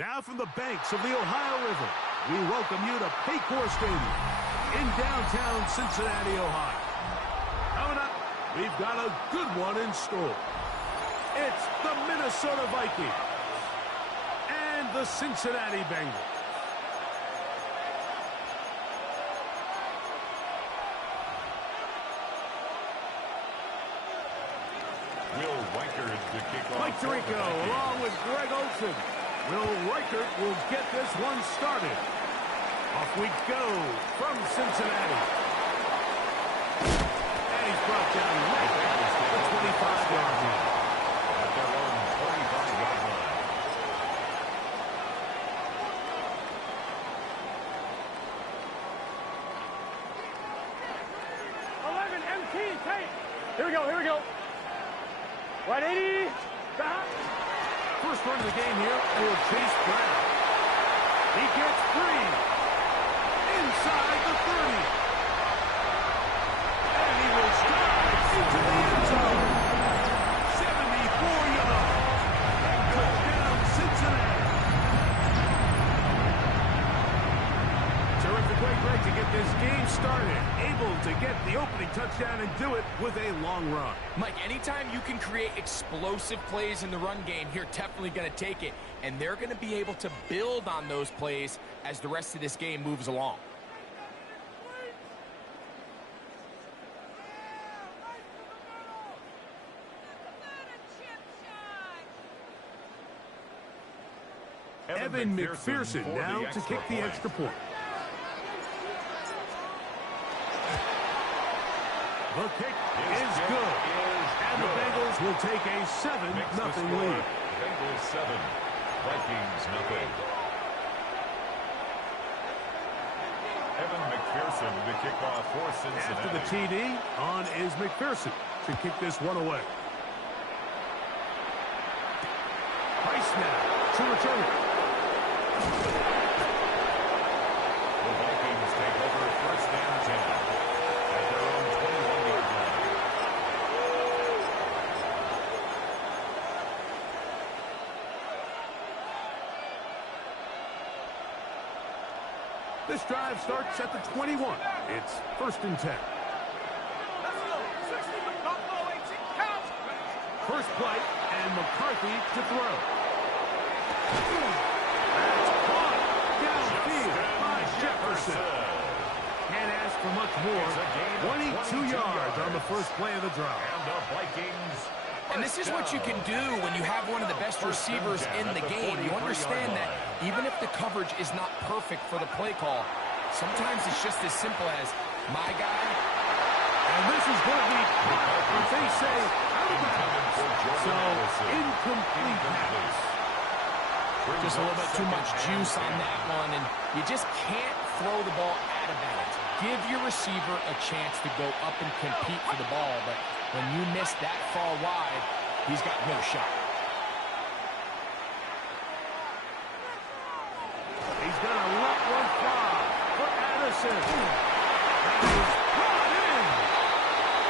Now from the banks of the Ohio River, we welcome you to Paycor Stadium in downtown Cincinnati, Ohio. Coming up, we've got a good one in store. It's the Minnesota Vikings and the Cincinnati Bengals. Mike Tirico along with Greg Olsen. Will Reichert will get this one started. Off we go from Cincinnati. And he's brought down right at the 25-yard line. At their own 25-yard line. 11 MT tape. Here we go. Right 80. First run of the game here for Chase Brown. He gets free. Inside the 30. And he will stride into the end zone. 74 yards. Touchdown, Cincinnati. Terrific way, Greg, to get this game started. Able to get the opening touchdown and do it with a long run. Mike, anytime you can create explosive plays in the run game, you're definitely going to take it. And they're going to be able to build on those plays as the rest of this game moves along. Evan McPherson now to kick the extra point. The kick is good. And the Bengals will take a 7-0 lead. Bengals 7, Vikings 0. Evan McPherson to kick off for Cincinnati. After the TD, on is McPherson to kick this one away. Price now to return it. The Vikings take over first and 10 at their own 21-yard line. This drive starts at the 21. It's first and 10. First play, and McCarthy to throw. That's caught downfield by Jefferson. Can't ask for much more. 22 yards on the first play of the drive. And the Vikings. And this is what you can do when you have one of the best receivers in the game. You understand that even if the coverage is not perfect for the play call, sometimes it's just as simple as my guy. And this is going to be what they say out of bounds. So, incomplete pass. Just a little bit too much juice on that one, and you just can't throw the ball out of bounds. Give your receiver a chance to go up and compete for the ball, but when you miss that far wide, he's got no shot. He's going to let one fly for Addison. That is brought in.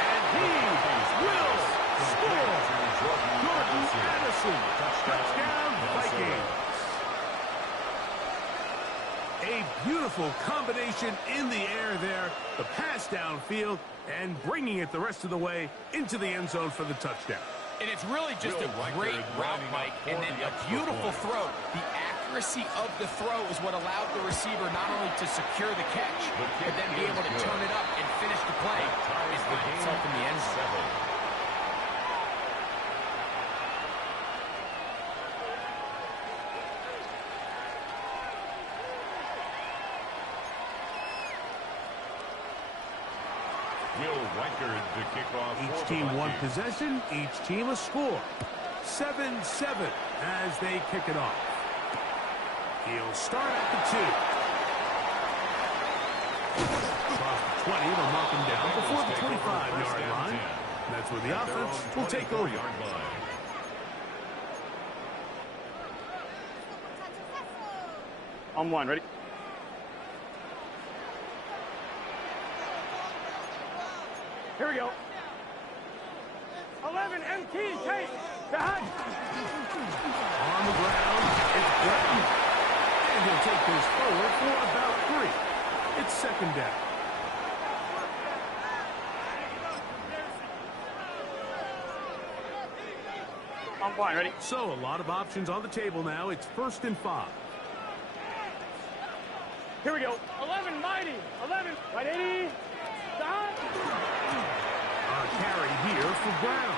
And he will score. Jordan Addison. Touchdown, Vikings. A beautiful combination in the air there. The pass downfield and bringing it the rest of the way into the end zone for the touchdown. And it's really just a great route, Mike, and then a beautiful throw. The accuracy of the throw is what allowed the receiver not only to secure the catch, but then be able to turn it up and finish the play and find himself in the end zone. To kick off each team one possession, each team a score. 7-7 as they kick it off. He'll start at the 2. Across the 20, they'll knock him down before the 25-yard line. And that's where the offense will take over. On one, ready? Here we go. 11 MT tape. On the ground, it's Brown. And he'll take this forward for about 3. It's second down. I'm fine, ready? So, a lot of options on the table now. It's 1st and 5. Here we go. 11, mighty. 11. Right, 80. Stop. A carry here for Brown.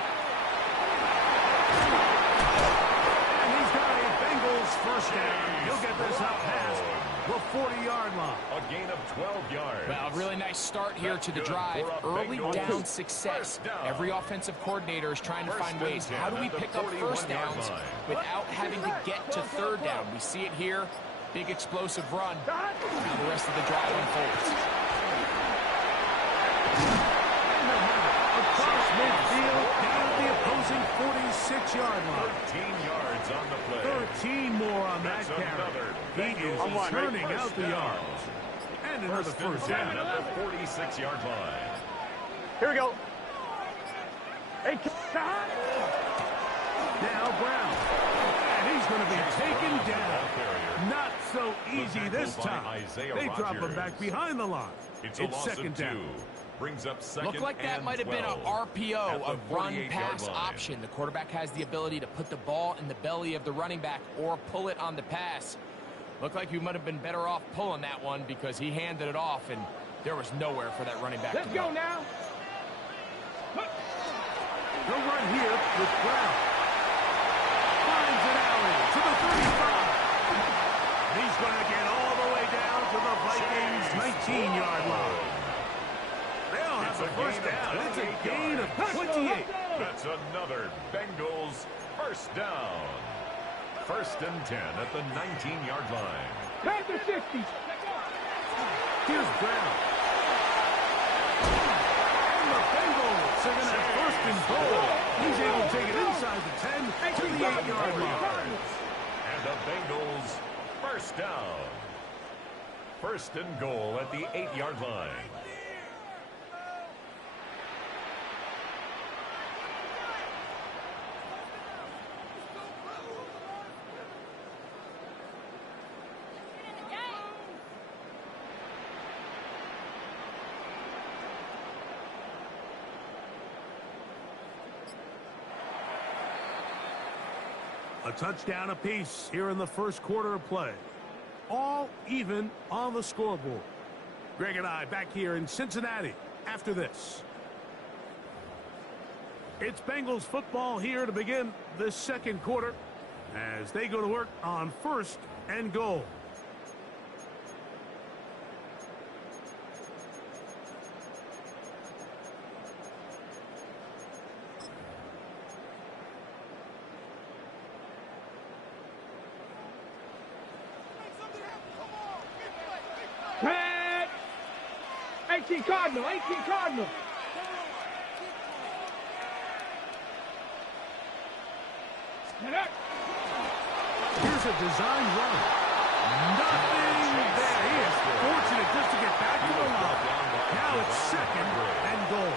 And he's got a Bengals first down. He'll get this up past the 40-yard line. A gain of 12 yards. Well, a really nice start here to the drive. Early down success. Every offensive coordinator is trying to find ways. How do we pick up first downs without having to get to third down? We see it here. Big explosive run. Now the rest of the drive unfolds. Across midfield, down at the opposing 46-yard line. 13 yards on the play. 13 more on that carry. He is turning out the yards. And another first down. At the 46-yard line. Here we go. Hey, Now Brown. And he's going to be taken down. Not so easy this time. They drop him back behind the line. It's second down. Brings up second. Looked like that might have been an RPO, a run-pass option. The quarterback has the ability to put the ball in the belly of the running back or pull it on the pass. Looked like you might have been better off pulling that one because he handed it off, and there was nowhere for that running back let's to go now. He'll run here with Brown. Finds an alley to the 35. And he's going to get all the way down to the Vikings' 19-yard line. They'll have the first down. It's a gain of 28. That's another Bengals first down. 1st and 10 at the 19-yard line. Back to 60. Here's Brown. And the Bengals are going to have 1st and goal. He's able to take it inside the 10 to the 8-yard line. And the Bengals first down. 1st and goal at the 8-yard line. A touchdown apiece here in the first quarter of play. All even on the scoreboard. Greg and I back here in Cincinnati after this. It's Bengals football here to begin the second quarter as they go to work on 1st and goal. Pat! 18 Cardinal, 18 Cardinal. Here's a design run. Nothing there. He is fortunate just to get back to the line. Now it's 2nd and goal.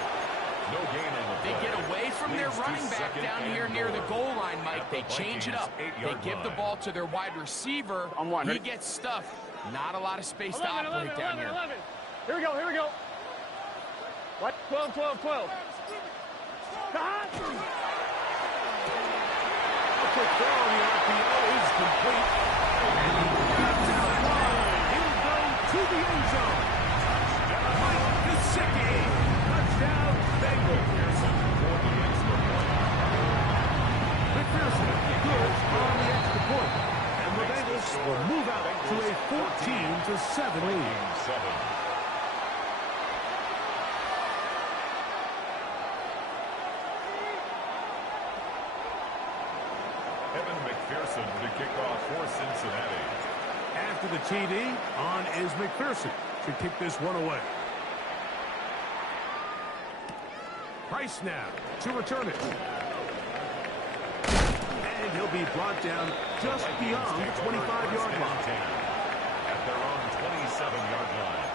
No gain on the They play. get away from their running back down here near the goal line, Mike. They change it up. They give the ball to their wide receiver. He gets stuffed. Not a lot of space to operate down here. 11. Here we go, here we go. What? 12, 12, 12. A quick throw on the RPO is complete. And he grabs out wide. He'll go to the end zone. Mike Gesicki. Touchdown, Bengals. McPherson good on the extra point. And the Bengals will move out to a 14-7 lead. Evan McPherson to kick off for Cincinnati. After the TD, on is McPherson to kick this one away. Price now to return it. And he'll be brought down just beyond the 25-yard line. At their own 27-yard line.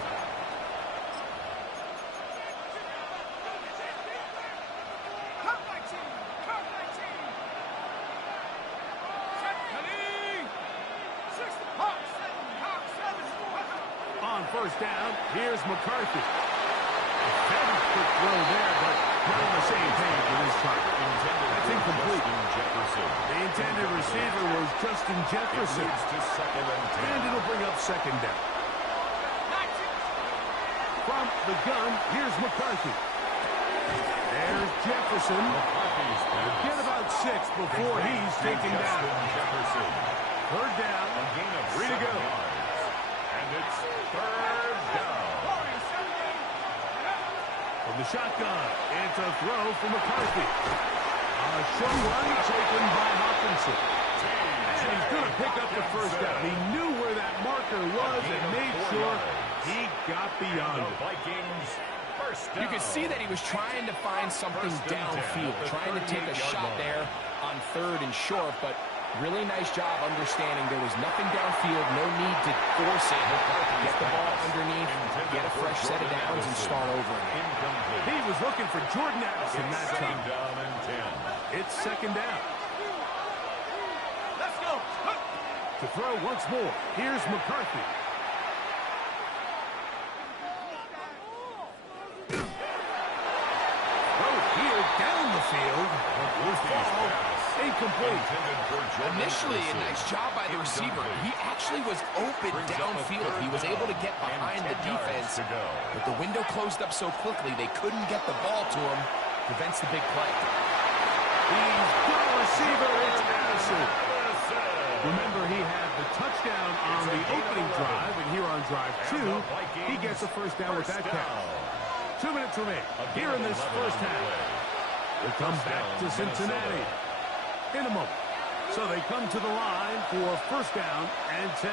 first down. Here's McCarthy. Very quick throw there, but not on the same page with his target. That's incomplete. The intended receiver was Justin Jefferson. And it'll bring up second down. From the gun, here's McCarthy. There's Jefferson. Get about 6 before he's taken down. Third down. 3 to go. And it's third down. From the shotgun, it's a throw for McCarthy. A short one taken by Hawkinson. And he's going to pick up the first down. He knew where that marker was and made sure he got beyond it. Vikings first down. You could see that he was trying to find something downfield, trying to take a shot there on 3rd and short, but really nice job understanding there was nothing downfield, no need to force it. Get the ball underneath, get a fresh set of downs, and start over again. He was looking for Jordan Addison that time. Down and 10. It's second down. Let's go. To throw once more, here's McCarthy. Throw here down the field. Incomplete. Initially, a nice job by the receiver. He actually was open downfield. He was able to get behind the defense, but the window closed up so quickly they couldn't get the ball to him. Prevents the big play. He's got a receiver. It's Addison. Remember, he had the touchdown on the opening drive, and here on drive 2, he gets a first down with that catch. 2 minutes remain here in this first half. We'll come back to Cincinnati in a moment. So they come to the line for first down and 10.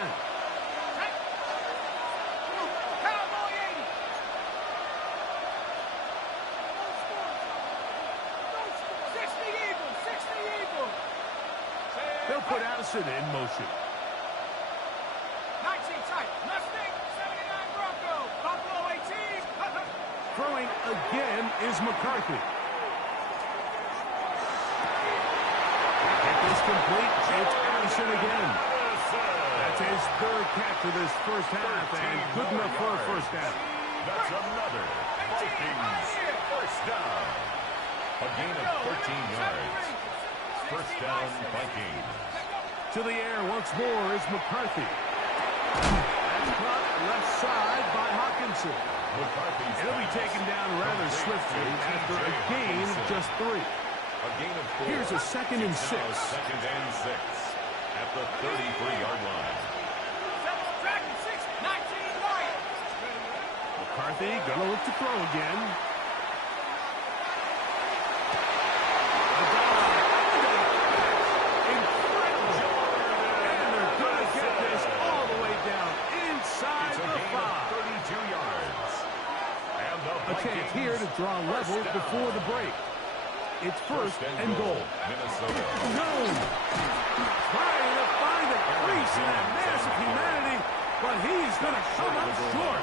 They'll put Addison in motion. 19 tight. Mustang, 79 Bronco. Buffalo 18. Throwing again is McCarthy. Get this complete. It's Addison again. That's his 3rd catch of this first half, and good enough for a first down. That's another Vikings first down. A gain of 13 yards. First down, Vikings. To the air once more is McCarthy. That's caught left side by Hawkinson. He'll be taken down rather swiftly after a gain of just 3. A gain of 4. Here's a 2nd and 6. Second and 6 at the 33-yard line. McCarthy gonna look to throw again. A chance here to draw level before the break. It's first and goal. Minnesota. No! Trying to find a crease in that mass of humanity, but he's going to come up short.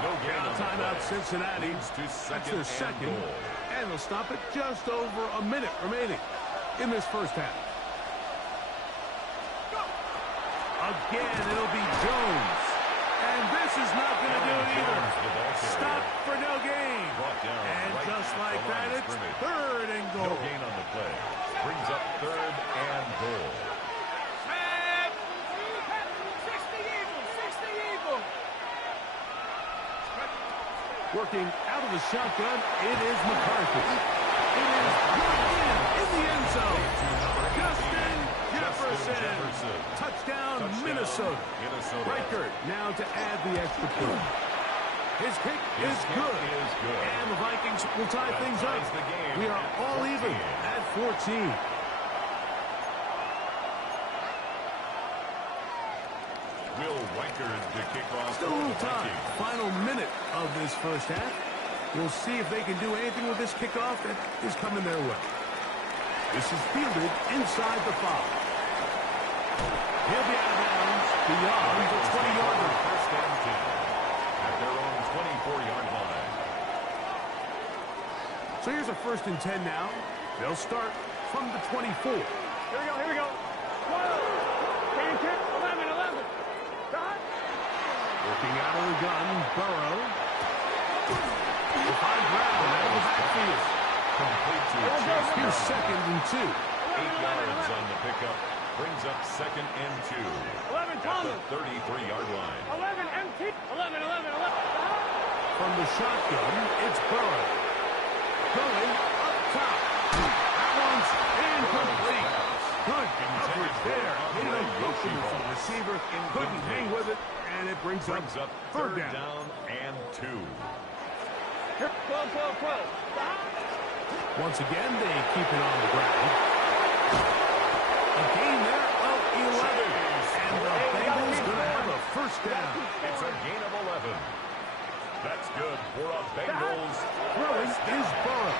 No gain on Timeout Cincinnati. That's their second. And they'll stop it just over a minute remaining in this first half. Again, it'll be Jones. And this is not going to do it either. Stop for no gain. And just like that, it's third and goal. No gain on the play. Brings up third and goal. 60 Eagles. Working out of the shotgun, it is McCarthy. It is in the end zone. Justin Jefferson. Touchdown, Minnesota. Reichert now to add the extra point. His kick is good. And the Vikings will tie things up. We are all even at 14. Will Reichert to kick off. Still a little time. Final minute of this first half. We'll see if they can do anything with this kickoff that is coming their way. This is fielded inside the 5. He'll be out of bounds beyond the 20-yard line. First and 10 at their own 24-yard line. So here's a first and 10 now. They'll start from the 24. Here we go. 12, 10, 11. Working out of the gun, Burrow. Define ground out of the backfield. Complete to Chase. Here's 2nd and 2. 8 yards on the pickup. Brings up 2nd and 2. 11, Thomas. At the 33-yard line. 11, empty. 11. From the shotgun, it's Burrow. Going up top. That one's incomplete. Good coverage there. Hit him open for the receiver. Couldn't hang with it, and it brings up 3rd down and 2. 12. Once again, they keep it on the ground. A gain there of 11. And the Bengals going to have a 1st down. It's a gain of 11. That's good for a Bengals. Throwing is Burrow.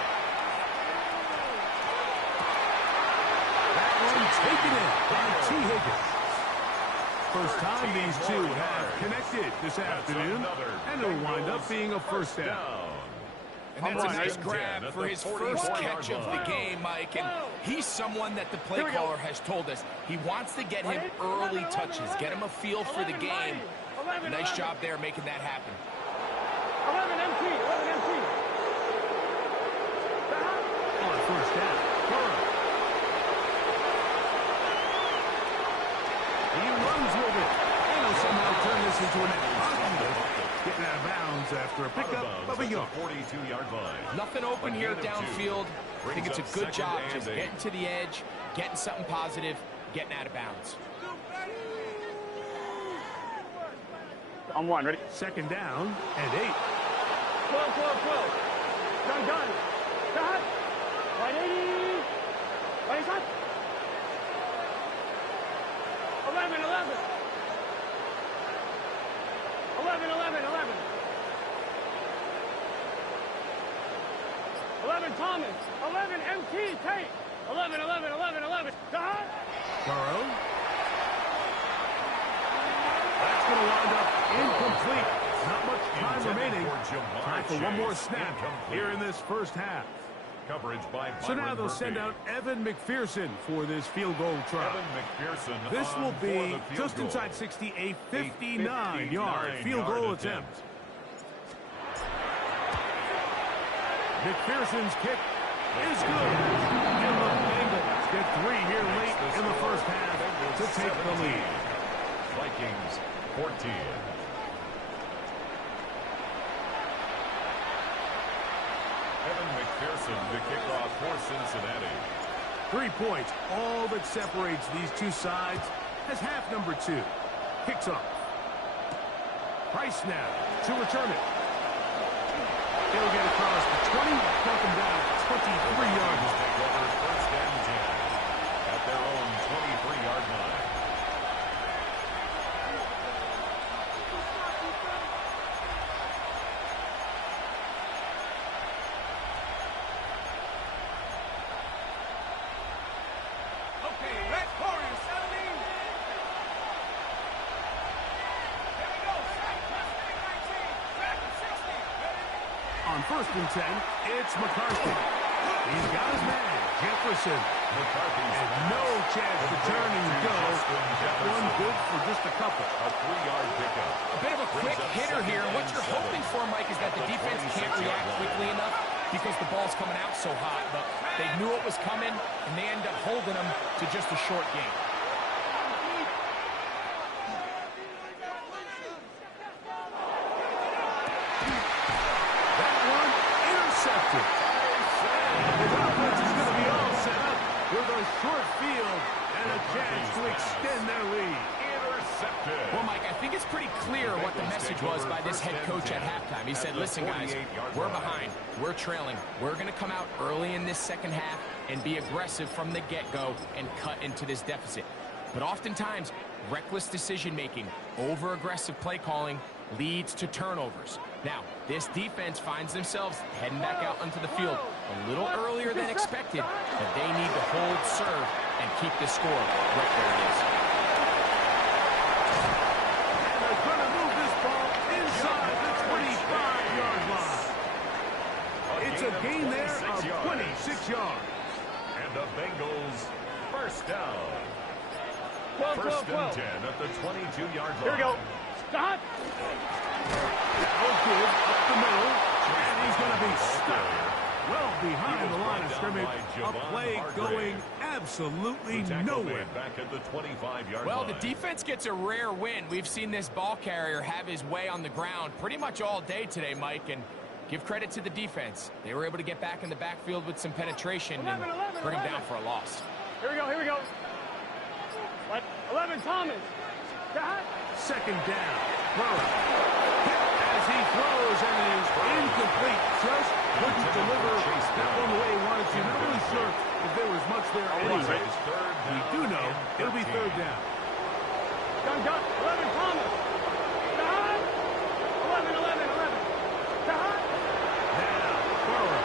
That one taken in by T. Higgins. First time these two have connected this afternoon, and it'll wind up being a 1st down. And that's a nice grab for his first catch of the game, Mike. And he's someone that the play caller has told us he wants to get him early touches, get him a feel for the game. Nice job there making that happen. 11 empty. On 1st down, Burrow. He runs with it. And he'll somehow turn this into an positive. Getting out of bounds after a pickup of a yard. 42-yard line. Nothing open here downfield. I think it's a good job just getting to the edge, getting something positive, getting out of bounds. On 1, ready? 2nd down and 8. 12. Gun. Shot. Right 80. Right shot. 11. 11, Thomas. 11, MT, Tate. 11. Shot. Burrow. That's going to wind up incomplete. Not much time remaining. Time for one more snap here in this 1st half. Coverage by So now they'll send out Evan McPherson for this field goal try. Evan McPherson. This will be just inside 60, a 59-yard field goal attempt. McPherson's kick is good. And the Bengals get 3 here late in the 1st half to take the lead. Vikings 14. Evan McPherson to kick off for Cincinnati. 3 points, all that separates these two sides as half number 2. Kicks off. Price now to return it. He'll get across the 20, knock him down 23 yards. Take over 1st and 10 at their own 23-yard line. On 1st and 10, it's McCarthy. He's got his man, Jefferson. And no chance to turn and go. That one good for just a couple. A 3-yard pickup. A bit of a quick hitter here. What you're hoping for, Mike, is that the defense can't react quickly enough because the ball's coming out so hot. But they knew it was coming, and they end up holding them to just a short game. That one intercepted. His offense is going to be all set up with a short field and a chance to extend their lead. Intercepted. Well, Mike, I think it's pretty clear what the message was by this head coach at halftime. He said, listen, guys, we're behind. We're trailing. We're going to come out early in this 2nd half and be aggressive from the get-go and cut into this deficit. But oftentimes, reckless decision-making, over-aggressive play calling leads to turnovers. Now, this defense finds themselves heading back out onto the field a little earlier than expected, but they need to hold serve and keep the score right where it is. And they're going to move this ball inside the 25-yard line. It's a gain there of 26 yards. And the Bengals 1st down. 12, 1st 12, 12. and 10 at the 22-yard line. Here we go. Stop. That'll give up the middle, and he's going to be stuck well behind the line of scrimmage. A play going absolutely nowhere. Back at the 25-yard Well, line. the defense gets a rare win. We've seen this ball carrier have his way on the ground pretty much all day today, Mike, and give credit to the defense. They were able to get back in the backfield with some penetration and bring him down for a loss. Here we go, here we go. 11, Thomas. Stop. Second down. Burrow. As he throws and is incomplete. Just couldn't deliver that one the way he wanted to. Not really sure if there was much there anyways. We do know it'll be third down. Gun, 11, Thomas. Stop. 11. Stop. Now, Burrow.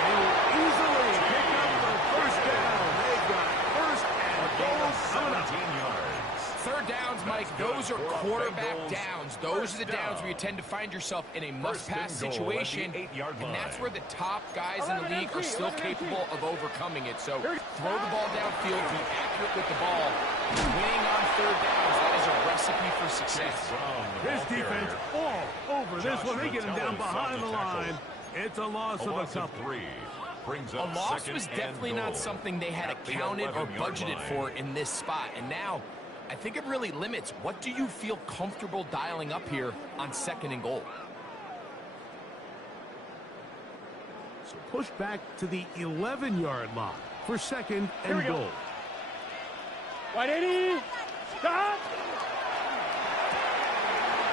They will easily pick up the first down. They've got first and goal coming up. 17 yards. Third downs, Mike, those are quarterback downs. Those are the downs where you tend to find yourself in a must-pass situation, and that's where the top guys in the league are still capable of overcoming it. So throw the ball downfield, be accurate with the ball. Winning on third downs, that is a recipe for success. This defense all over this one. They get him down behind the line. It's a loss of a couple. A loss was definitely not something they had accounted or budgeted for in this spot, and now I think it really limits. What do you feel comfortable dialing up here on second and goal? So push back to the 11-yard line for second and goal. Wide 80. Stop.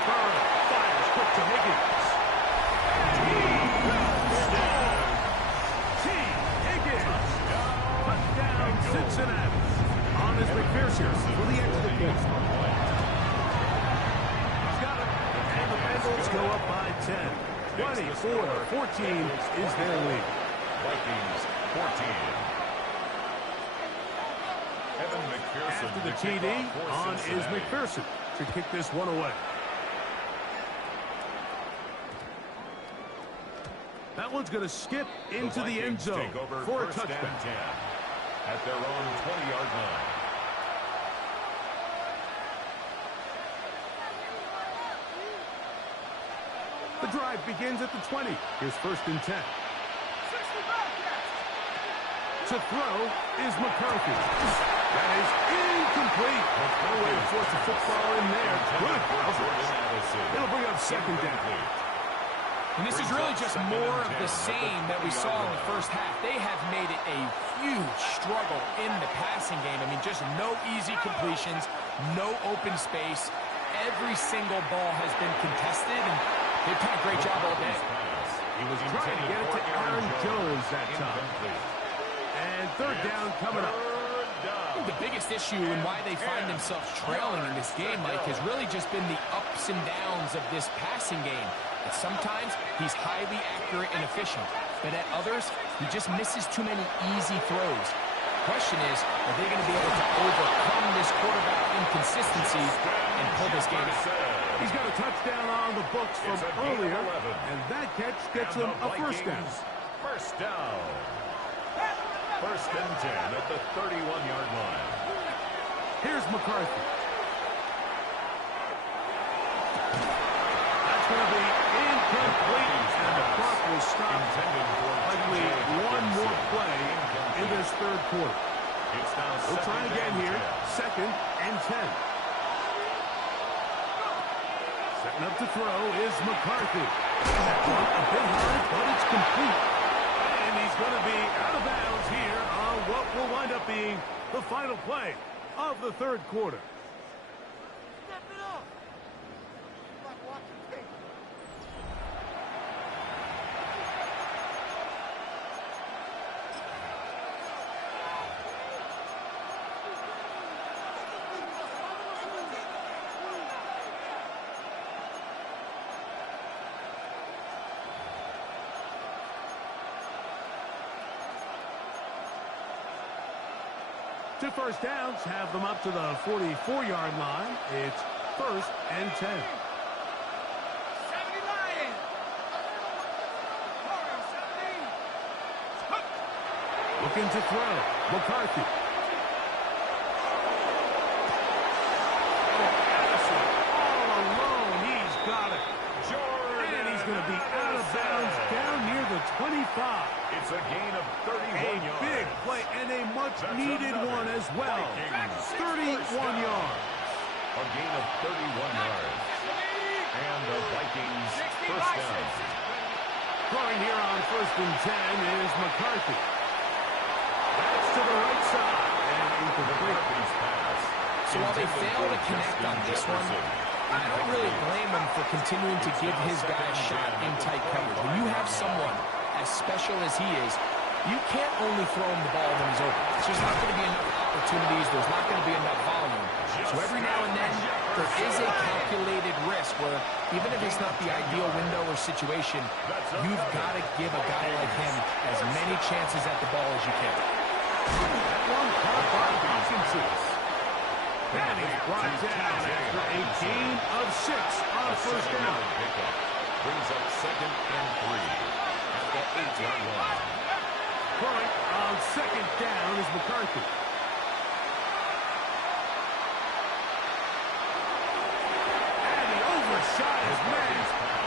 Burrow fires quick to Higgins. T. Higgins. Touchdown Cincinnati. On is McPherson for the extra point. He's got it. And the Bengals go up by 10. 24-14 is their lead. Vikings 14. Evan McPherson. After the TD, on is McPherson to kick this one away. That one's going to skip into the end zone for a touchdown. At their own 20-yard line. The drive begins at the 20. Here's first and 10. To throw is McCarthy. That is incomplete. No way to force a football in there. Good coverage. It'll bring up second down. And this is really just more of the same that we saw in the first half. They have made it a huge struggle in the passing game. I mean, just no easy completions, no open space. Every single ball has been contested, and they've done a great job all day. He was trying to get it to Aaron Jones that time. And third down coming up. The biggest issue and why they find themselves trailing in this game, Mike, has really just been the ups and downs of this passing game. And sometimes he's highly accurate and efficient, but at others, he just misses too many easy throws. The question is, are they going to be able to overcome this quarterback inconsistency and pull this game out? He's got a touchdown on the books from earlier, and that catch gets him a first down. First down. First and 10 at the 31-yard line. Here's McCarthy. That's going to be incomplete, and the clock will stop. Likely one more play in this third quarter. We'll try again here. Second and 10. Setting up to throw is McCarthy. That one a bit hard, but it's complete. And he's going to be out of bounds here on what will wind up being the final play of the third quarter. Two first downs have them up to the 44-yard line. It's first and 10. Looking to throw. McCarthy. needed one as well. 31 yards. A gain of 31 yards. And the Vikings first down. Throwing here on 1st and 10 is McCarthy. That's to the right side. And into the McCarthy's pass. So while they fail to connect on this one, I don't really blame him for continuing to give his guy a shot in tight coverage. When you have someone as special as he is, you can't only throw him the ball when he's open. It's just not going to be enough opportunities. There's not going to be enough volume. So every now and then, there is a calculated risk where even if it's not the ideal window or situation, you've got to give a guy like him as many chances at the ball as you can. That one caught by Hopkinson. That is brought down after a gain of 6 on 1st down. Brings up 2nd and 3 at the 8-yard line. Current on 2nd down is McCarthy. And he overshot his man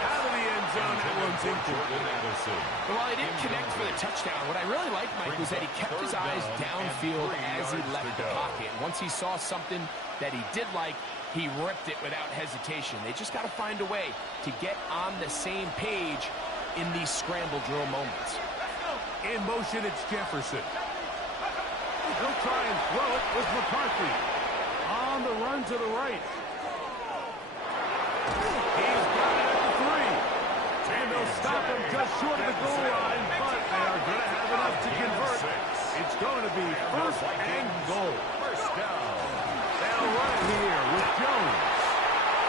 out of the end zone. That one's incomplete. But while he didn't connect for the touchdown, what I really liked, Mike, was that he kept his eyes downfield as he left the pocket. Once he saw something that he did like, he ripped it without hesitation. They just got to find a way to get on the same page in these scramble drill moments. In motion, it's Jefferson. He'll try and throw it with McCarthy. On the run to the right. He's got it at the 3. And they'll stop him just short of the goal line, but they are going to have enough to convert. It's going to be 1st and goal. First down. They'll run it here with Jones.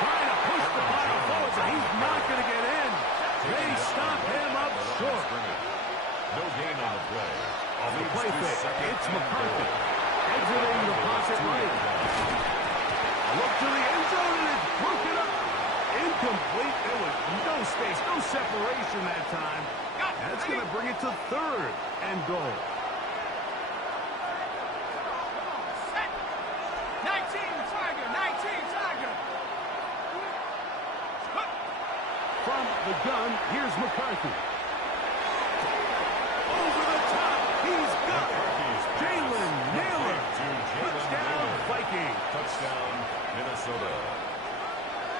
Trying to push the ball forward, but he's not going to get in. They stop him up short. No gain on the play. On the play fake, it's McCarthy. Exiting the pocket right. Look to the end zone, and it's broken up. Incomplete. There was no space, no separation that time. That's going to bring it to 3rd and goal. 19 Tiger. From the gun, here's McCarthy. Over the top, he's got it. Jalen Naylor. Touchdown, Vikings. Touchdown, Minnesota.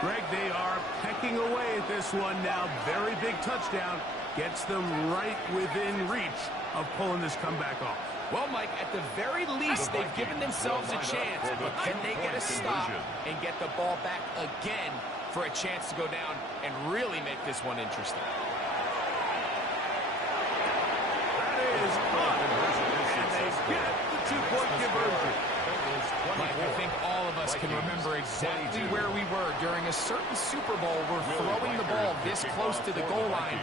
Greg, they are pecking away at this one now. Very big touchdown. Gets them right within reach of pulling this comeback off. Well, Mike, at the very least, they've given themselves a chance. But can they get a stop and get the ball back again for a chance to go down and really make this one interesting? That is caught. And they get the 2-point conversion. Mike, I think all of us can remember exactly where we were during a certain Super Bowl where throwing the ball this close to the goal line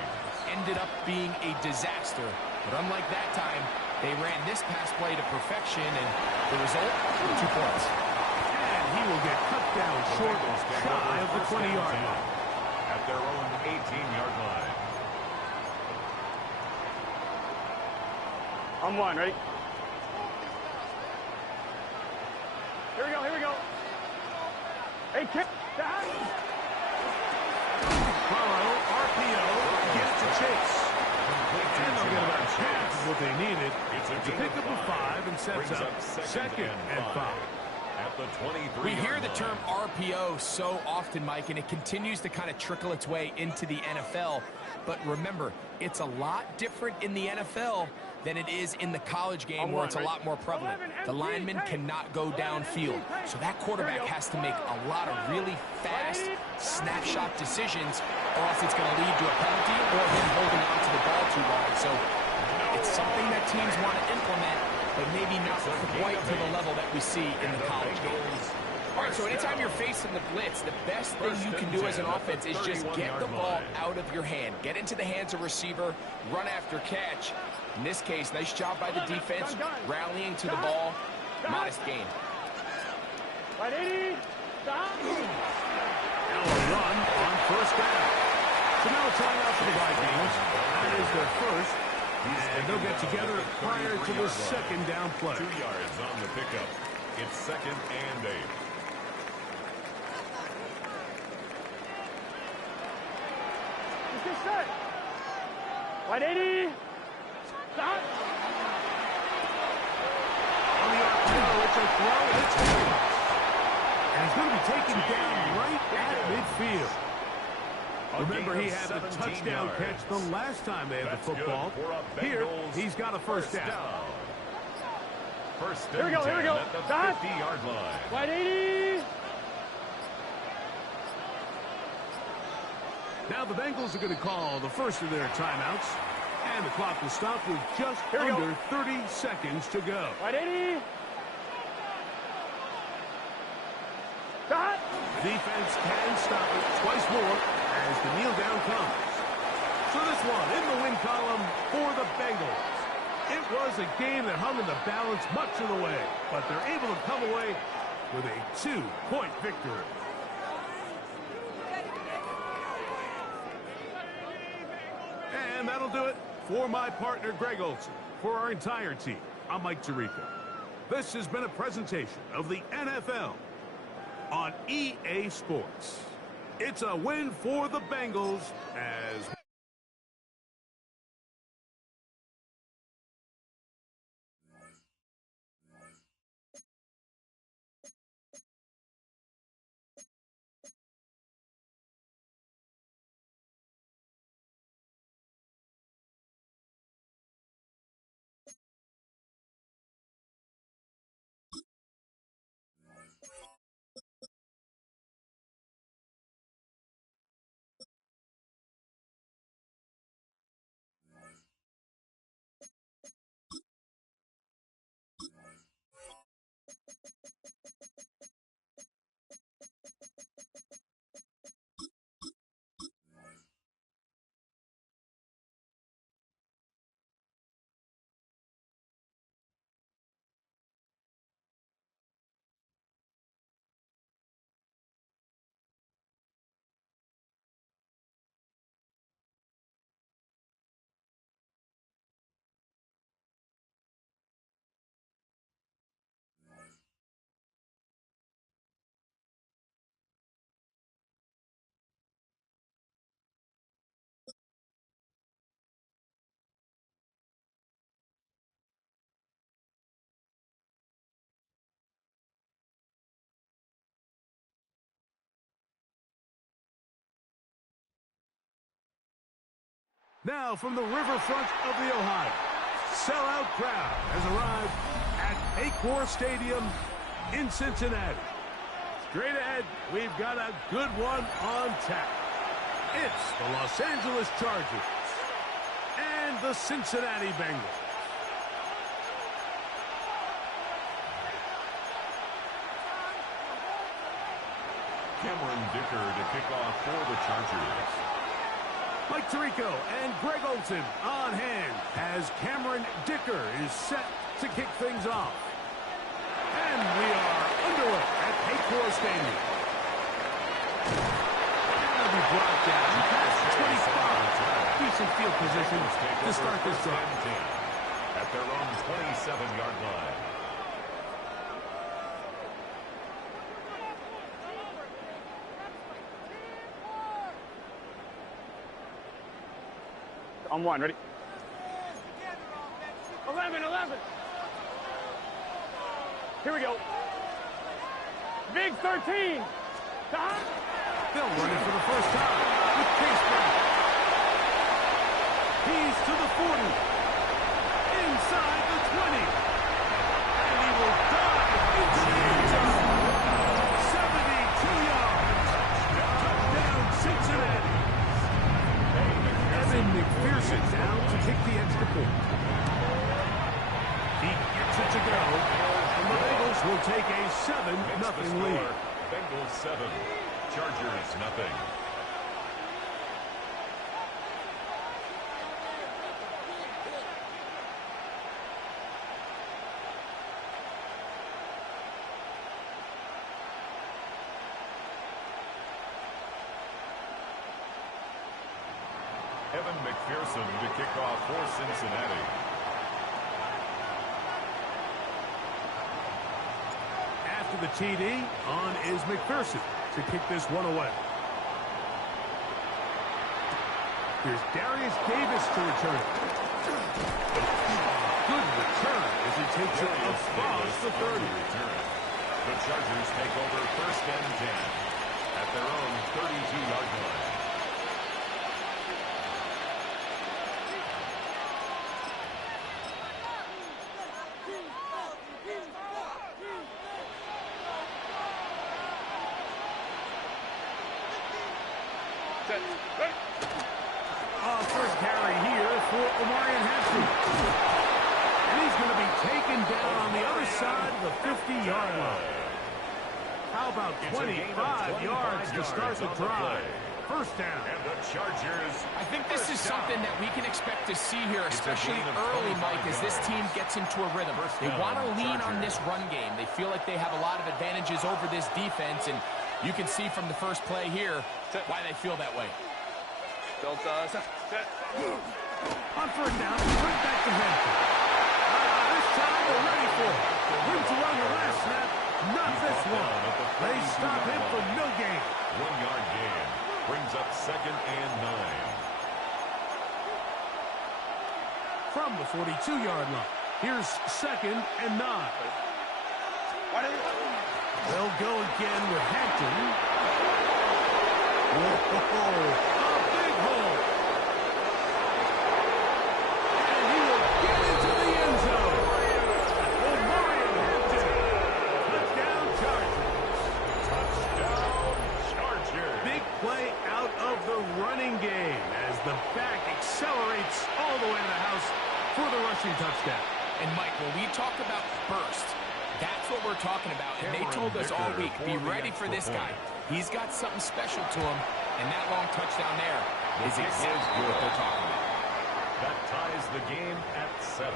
ended up being a disaster. But unlike that time, they ran this pass play to perfection, and the result, 2 points. And he will get cut down short, shy of the 20-yard line. At their own 18-yard line. On 1, ready? Here we go. Hey, kick. Follow, RPO, gets the chase. And they'll get about half of what they needed. It's a pickup of 5 and sets up 2nd and 5. At the 23. We hear the term RPO so often, Mike, and it continues to kind of trickle its way into the NFL. But remember, it's a lot different in the NFL than it is in the college game where it's a lot more prevalent. The lineman cannot go downfield, so that quarterback has to make a lot of really fast snapshot decisions, or else it's going to lead to a penalty or him holding on to the ball too long. So it's something that teams want to implement, but maybe not quite to the level that we see in the college games. All right, so anytime you're facing the blitz, the best thing you can do as an offense is just get the ball out of your hand. Get into the hands of receiver, run after catch. In this case, nice job by the defense, rallying to the ball. Modest gain. Right, 80. Stop. Now a run on 1st down. So now trying out for the Vikings. That is their first. And they'll get together prior to the 2nd down play. 2 yards on the pickup. It's 2nd and 8. Let's get set. Right, 80. Stop. to throw. It's complete. And he's going to be taken down right at midfield. Remember, he had the touchdown catch the last time they had the football. Here, he's got a first down. First Here we go, here we go. at the 50-yard line. Wide 80. Now the Bengals are going to call the first of their timeouts. And the clock will stop with just Here we under go. 30 seconds to go. Wide 80. Cut. The defense can stop it twice more as the kneel down comes. So this one in the win column for the Bengals. It was a game that hung in the balance much of the way, but they're able to come away with a 2-point victory. And that'll do it for my partner, Greg Olson. For our entire team, I'm Mike Tirico. This has been a presentation of the NFL on EA Sports. It's a win for the Bengals as... Now from the riverfront of the Ohio, sellout crowd has arrived at Paycor Stadium in Cincinnati. Straight ahead, we've got a good one on tap. It's the Los Angeles Chargers and the Cincinnati Bengals. Cameron Dicker to kick off for the Chargers. Mike Tirico and Greg Olson on hand as Cameron Dicker is set to kick things off. And we are underway at Paycor Stadium. That'll be brought down past 25. Decent field position to start this drive. At their own 27-yard line. On one, ready? 11. Here we go. Big 13. Stop. They'll run it for the first time with Case Brown. He's to the 40. Inside the 20. And he will dive into the end zone. 72 yards. Touchdown, Cincinnati. Evan McPherson down to kick the extra point. He gets it to go. And the Bengals will take a 7-0 lead. Bengals 7, Chargers nothing. Evan McPherson to kick off for Cincinnati. After the TD, on is McPherson to kick this one away. Here's Darius Davis to return. good return as he takes it across the 30. The Chargers take over 1st and 10 at their own 32-yard line. First carry here for Omarion Hampton. And he's going to be taken down on the other side of the 50-yard line. How about 25 yards to start the drive? First down. And the Chargers. I think this is something that we can expect to see here, especially early, Mike, as this team gets into a rhythm. They want to lean on this run game. They feel like they have a lot of advantages over this defense, and you can see from the first play here why they feel that way. On first down, right back to Hampton. This time they're ready for it. Room to run the last snap, not this one. They stop him for no gain. 1-yard gain brings up 2nd and 9. From the 42-yard line, here's 2nd and 9. They'll go again with Hampton. Whoa, a big hole. And he will get into the end zone. Omarion Hampton. Touchdown Chargers. Touchdown Chargers. Big play out of the running game as the back accelerates all the way to the house for the rushing touchdown. And, Mike, when we talk about burst, that's what we're talking about. And they told us all week, be ready for this guy. He's got something special to him, and that long touchdown there is exactly what they're talking about. That ties the game at 7.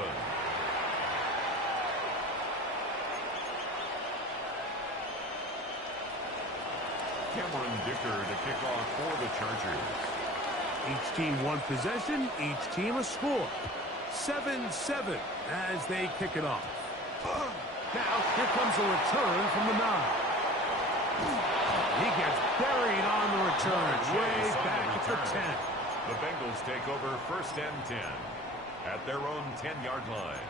Cameron Dicker to kick off for the Chargers. Each team one possession, each team a score. 7-7 as they kick it off. Now, here comes a return from the 9. He gets buried on the return, way back at the 10. The Bengals take over 1st and 10 at their own 10-yard line.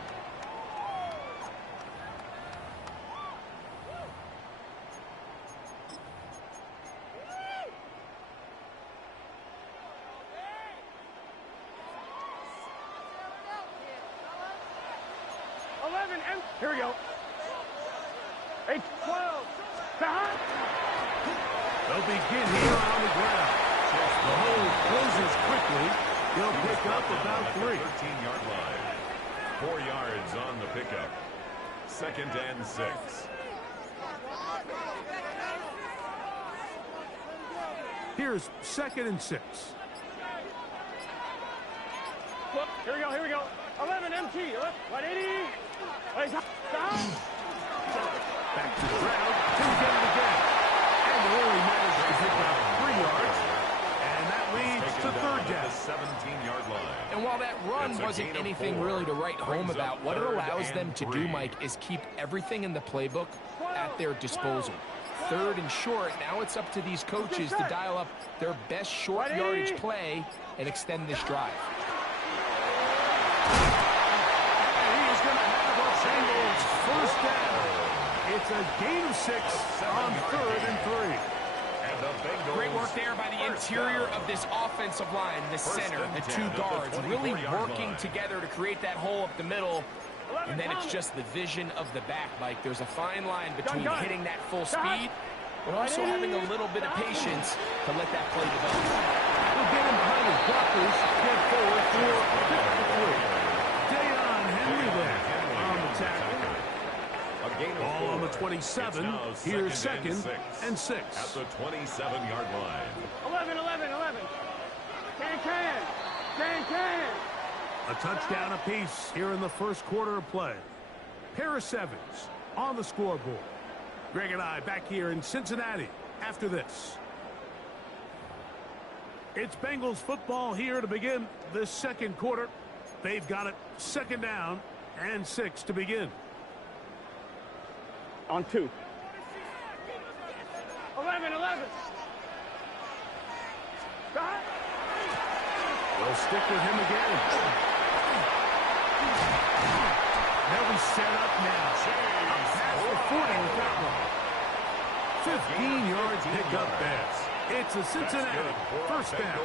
Here we go. 8, 12. They'll begin here on the ground. The hole closes quickly. He'll pick up about 3. 13-yard line. 4 yards on the pickup. 2nd and 6. Here's 2nd and 6. Look, here we go, here we go. 11 MT, 180. Back to the ground. Couldn't get it again. And they only managed to pick up 3 yards. And that leads to 3rd down. The 17-yard line. And while that run wasn't anything really to write home about, what it allows them to do, Mike, is keep everything in the playbook at their disposal. 3rd and short, now it's up to these coaches to dial up their best short yardage play and extend this drive. Bengals first down. It's a gain of 6 on 3rd and 3. And the Bengals. Great work there by the interior of this offensive line, the center, the 2 guards, really working together to create that hole up the middle. And then it's just the vision of the back, Mike. There's a fine line between hitting that full speed, but also having a little bit of patience to let that play develop. We'll get him behind his blockers. Get forward for a pick of 3. Dayon Henry there on the tackle. Ball on the 27. Here's 2nd and 6. At the 27-yard line. 11. Can. A touchdown apiece here in the first quarter of play. Pair of 7s on the scoreboard. Greg and I back here in Cincinnati after this. It's Bengals football here to begin this second quarter. They've got it 2nd down and 6 to begin. On 2. 11. They'll stick with him again. They'll be set up now. Up past the 40 with that one. 15 yards pick up there. It's a Cincinnati first down.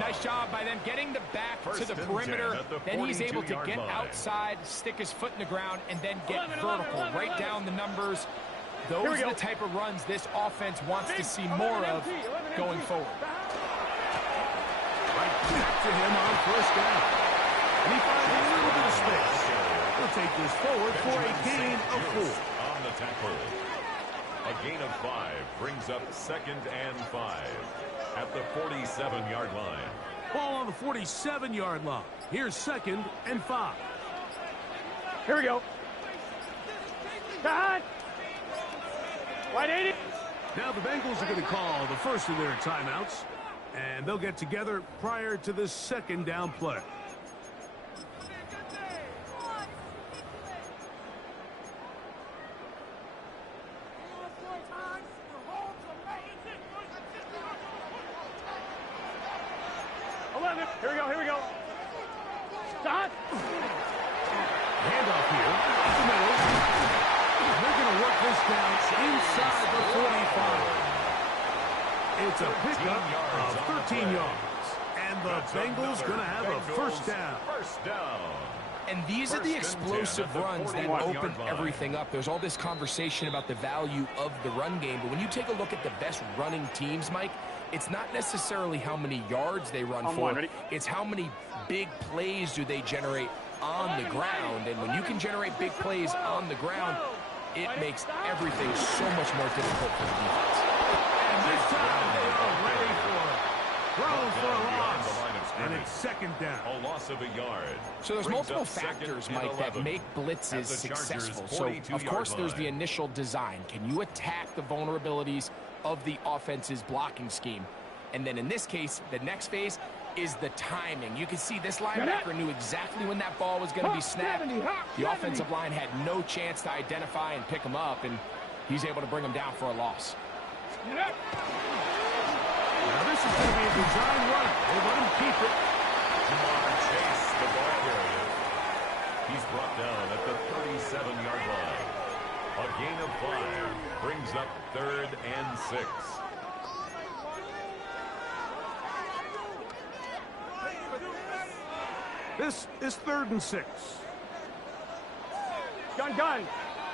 Nice job by them getting the back to the perimeter. Then he's able to get outside, stick his foot in the ground, and then get vertical. Right down the numbers. Those are the type of runs this offense wants to see more of going forward. Right back to him on first down. He finds a little bit of space. He'll take this forward for a gain of 4. On the tackle. A gain of 5 brings up 2nd and 5 at the 47-yard line. Ball on the 47-yard line. Here's 2nd and 5. Here we go. Cut. Wide 80. Now the Bengals are going to call the first of their timeouts, and they'll get together prior to this 2nd down play. Here we go. Stop. Handoff here. Up the middle. They're going to work this down inside the 45. It's a pickup of 13 yards. And the Bengals going to have a first down. And these are the explosive runs that open everything up. There's all this conversation about the value of the run game, but when you take a look at the best running teams, Mike, it's not necessarily how many yards they run for. It's how many big plays do they generate on the ground. And when you can generate big plays on the ground, it makes everything so much more difficult for the defense. And this time they are ready for it. Throws for a loss. And it's 2nd down. A loss of a yard. So there's multiple factors, Mike, that make blitzes successful. So, of course, there's the initial design. Can you attack the vulnerabilities of the offense's blocking scheme? And then in this case, the next phase is the timing. You can see this linebacker knew exactly when that ball was going to be snapped. The offensive line had no chance to identify and pick him up, and he's able to bring him down for a loss. Now this is going to be a design run. They let him keep it. Jamar Chase, the ball carrier. He's brought down at the 37-yard line. A gain of 5 brings up 3rd and 6. This is 3rd and 6. Gun.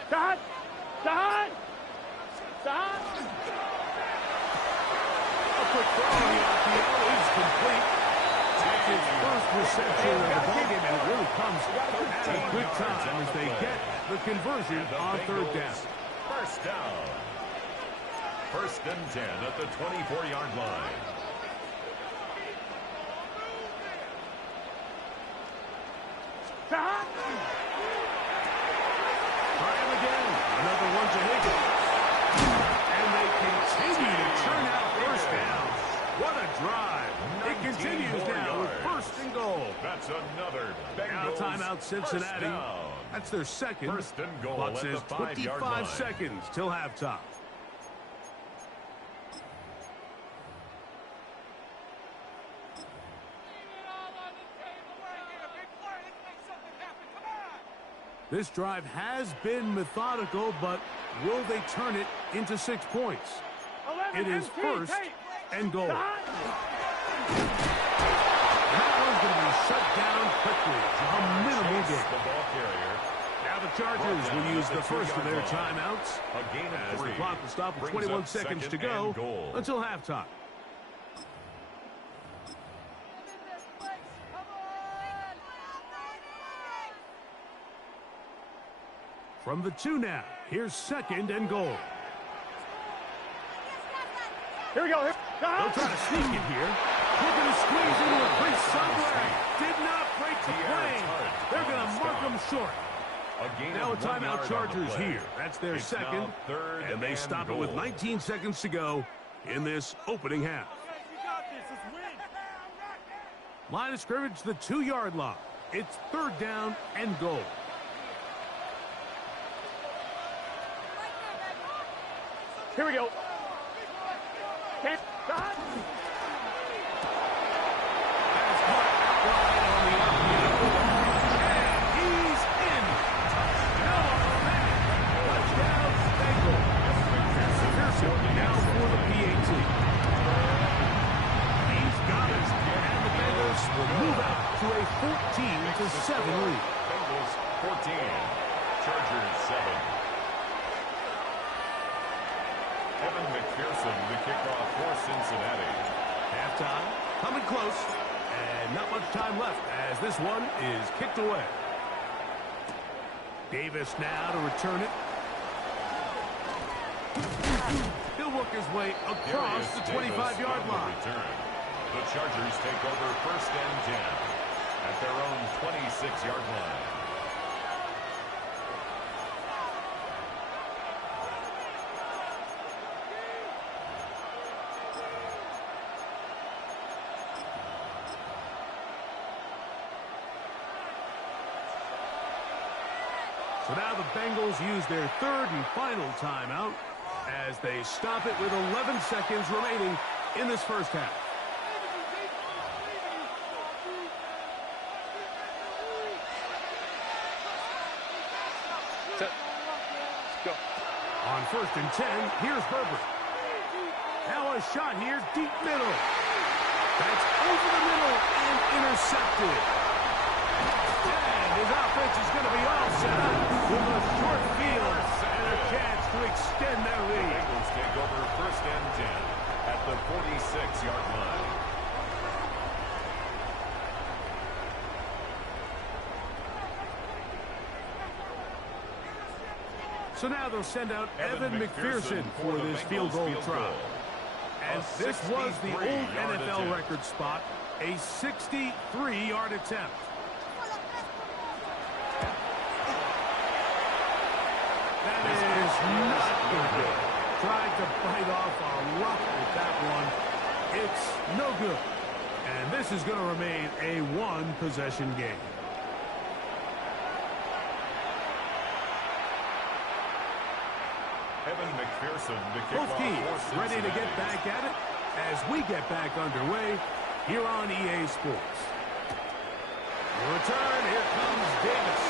Stop. A quick throw on the RPO is complete. That's his first reception of the ballgame, and it really comes at a good time as they get the conversion on 3rd down. First down. 1st and 10 at the 24-yard line. Stop. Try him again. Another one to Higgins. And they continue to turn out first downs. What a drive. It continues now with 1st and goal. That's another Now Bengals timeout Cincinnati. That's their 2nd. 1st and goal Clock at says the 5-yard 25 line. seconds till halftime. This drive has been methodical, but will they turn it into 6 points? It is 1st and goal. That one's going to be shut down quickly. A minimal gain. The ball carrier. Now the Chargers will use the first of their timeouts. A gain of As the 3. clock will stop with Brings 21 up seconds to 2nd go and goal. until halftime. From the 2 now, here's 2nd and goal. Here we go. They'll try to sneak it here. Looking to squeeze into a crease somewhere. Did not break the plane. They're going to mark them short. Now a timeout Chargers here. That's their 2nd. And they stop it with 19 seconds to go in this opening half. Line of scrimmage, the 2-yard line. It's 3rd down and goal. Here we go. Can't stop. That is caught outright on the RPO. And he's in. a 14-7 lead. Bengals 14, Chargers 7. Evan McPherson, the kickoff for Cincinnati. Halftime, coming close, and not much time left as this one is kicked away. Davis now to return it. He'll work his way across the 25-yard line. The Chargers take over 1st and 10 at their own 26-yard line. So now the Bengals use their 3rd and final timeout as they stop it with 11 seconds remaining in this first half. Let's go. On 1st and 10, here's Herbert. Now a shot here, deep middle. That's over the middle and intercepted. And his offense is going to be all set up with a short field and a chance to extend their The lead. Bengals take over 1st and 10 at the 46-yard line. So now they'll send out Evan McPherson for this field goal try. And this was the old NFL record spot, a 63-yard attempt. That is not good. Tried to bite off a rock with that one. It's no good. And this is going to remain a one-possession game. Evan McPherson, the Both kickoff teams for ready to get Cincinnati. back at it as we get back underway here on EA Sports. The return, here comes Davis.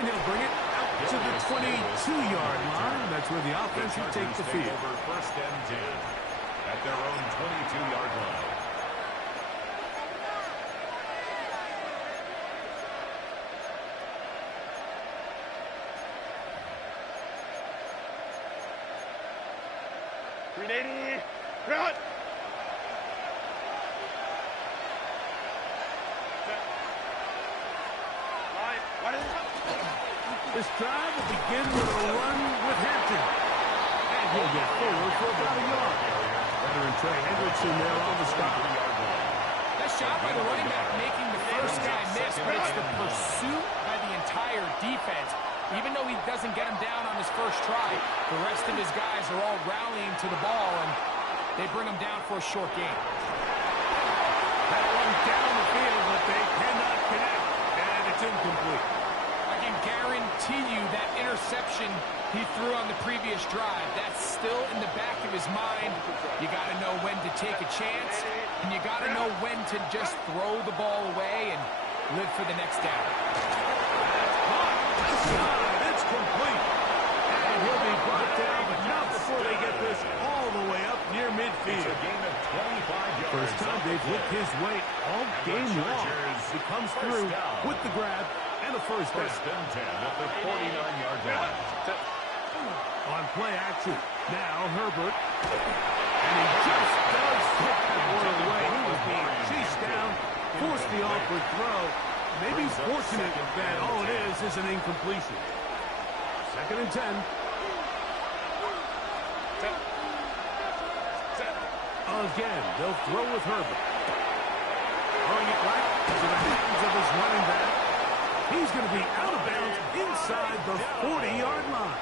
And he'll bring it out to the 22-yard line. That's where the offense will take the field. Over 1st and 10 at their own 22-yard line. Run! This drive will begin with a run with Hampton. And he'll get forward for about a yard. Veteran Trey Hendrickson there on the stop. Nice job by the running back making the first guy miss, but it's the pursuit by the entire defense. Even though he doesn't get him down on his first try, the rest of his guys are all rallying to the ball, and they bring him down for a short gain. That one down the field, but they cannot connect, and it's incomplete. I can guarantee you that interception he threw on the previous drive, that's still in the back of his mind. You got to know when to take a chance, and you got to know when to just throw the ball away and live for the next down. It's complete. And he'll be brought down, but not before they get this all the way up near midfield. It's a gain of 25 yards. First time they've looked his way all game long. He comes through with the grab and a first down. 1st and 10 at the 49-yard line. On play action. Now Herbert. And he just does hit that one away. He was being chased down, forced the awkward throw. Maybe fortunate that all it is an incompletion. 2nd and 10. Again, they'll throw with Herbert. Throwing it right into the hands of his running back. He's going to be out of bounds inside the 40-yard line.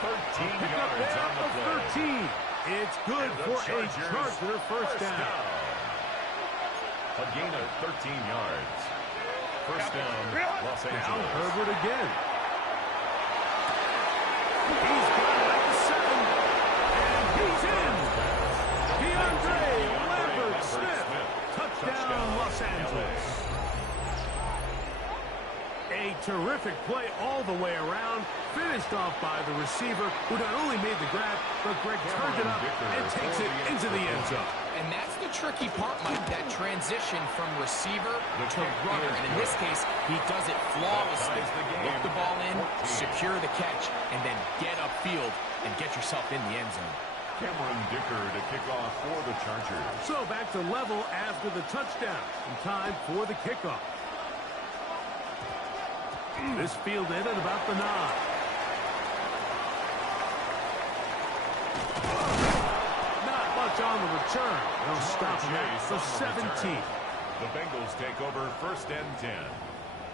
13 Pick up yards there on the of play. 13. It's good And the for a Chargers Charger first down. A gain of 13 yards. First down, Los Now Angeles. Herbert again. He's got it at the 7. And he's in. DeAndre Lambert-Smith. Touchdown, Los Angeles. A terrific play all the way around. Finished off by the receiver, who not only made the grab, but Greg turned it up and takes it into the end zone. And And that's the tricky part, Mike, that transition from receiver to runner. And in this case, he does it flawlessly. Look the ball in, secure the catch, and then get upfield and get yourself in the end zone. Cameron Dicker to kick off for the Chargers. So back to level after the touchdown. And time for the kickoff. This fielded at about the 9. Not much on the return. They'll stop him at the 17. The Bengals take over 1st and 10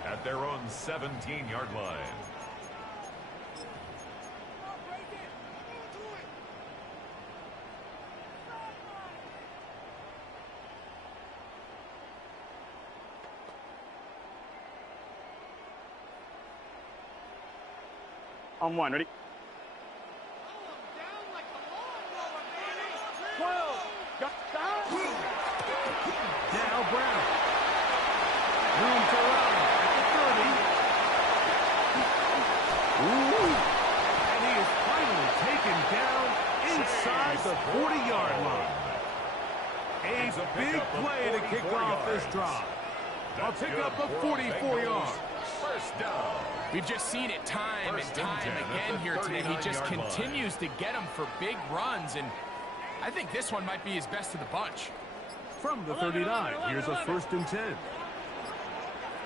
at their own 17-yard line. On 1, ready? 12. Got stop. Now Brown. Room to run at the 30. Ooh. And he is finally taken down inside the 40-yard line. A big play to kick off this drive. I'll pick up a 44 yards. 1st down. We've just seen it time and time again here today. He just continues to get them for big runs, and I think this one might be his best of the bunch. From the 39, here's a 1st and 10.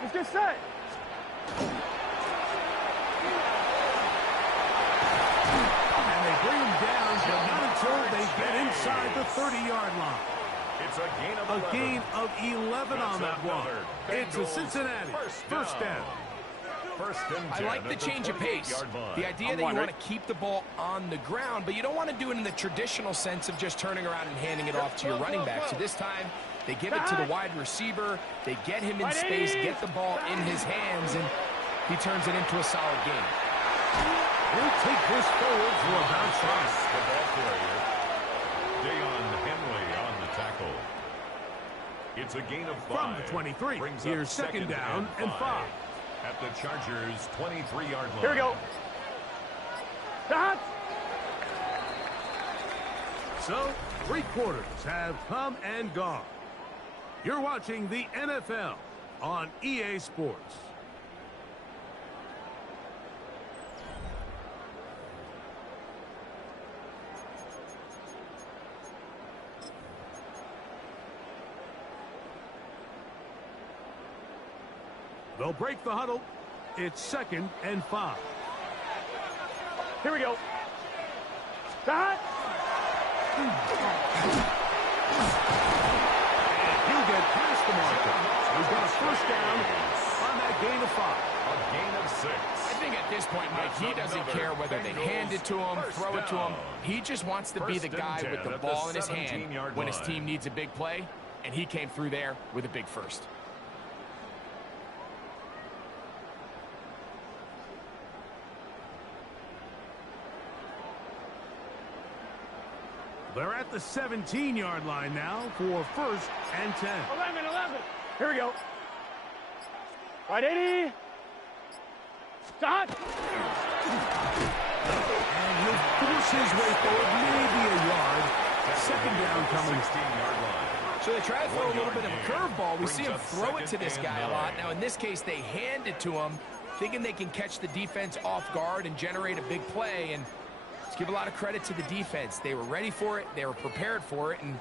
Let's get set. And they bring him down, but not until they get inside the 30-yard line. It's a gain of 11 on that one. It's a Cincinnati 1st down. I like the change of pace. The idea that you want to keep the ball on the ground, but you don't want to do it in the traditional sense of just turning around and handing it off to your running back. So this time, they give it to the wide receiver. They get him in space, get the ball in his hands, and he turns it into a solid game. He'll take this forward for a bounce pass. The ball carrier, Deion Henley on the tackle. It's a gain of 5. From the 23, here's 2nd down and 5. At the Chargers' 23-yard line. Here we go. Stop. So, 3 quarters have come and gone. You're watching the NFL on EA Sports. They'll break the huddle. It's 2nd and 5. Here we go. Stop. And he'll get past the marker. He's got a 1st down on that gain of 5. A gain of 6. I think at this point, Mike, he doesn't care whether they hand it to him, throw it to him. He just wants to be the guy with the ball in his hand when his team needs a big play, and he came through there with a big 1st. They're at the 17-yard line now for 1st and 10. 11. Here we go. Right, 80. Stop. And he'll force his way forward, maybe a yard. 2nd down coming. 16-yard line. So they try to throw a little bit of a curveball. We see him throw it to this guy a lot. Now, in this case, they hand it to him, thinking they can catch the defense off guard and generate a big play. And let's give a lot of credit to the defense. They were ready for it, they were prepared for it, and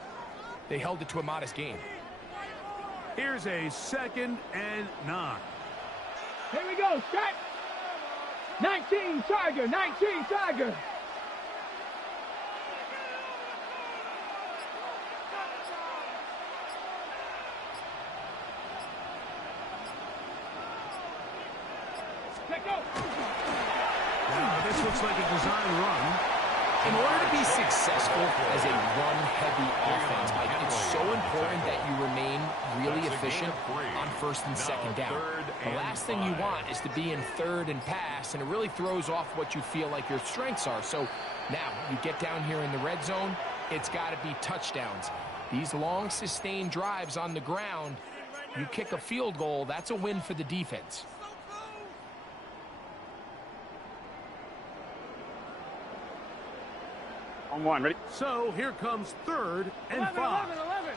they held it to a modest game. Here's a 2nd and 9. Here we go. Strike. 19 Tiger. 19 Tiger. Let go. Now, this looks like a design run. In order to be successful as a run-heavy offense, Mike, it's so important that you remain really efficient on 1st and 2nd down. The last thing you want is to be in 3rd and pass, and it really throws off what you feel like your strengths are. So now you get down here in the red zone, it's got to be touchdowns. These long, sustained drives on the ground, you kick a field goal, that's a win for the defense. On one, ready? So here comes 3rd and 11, 5. 11, 11.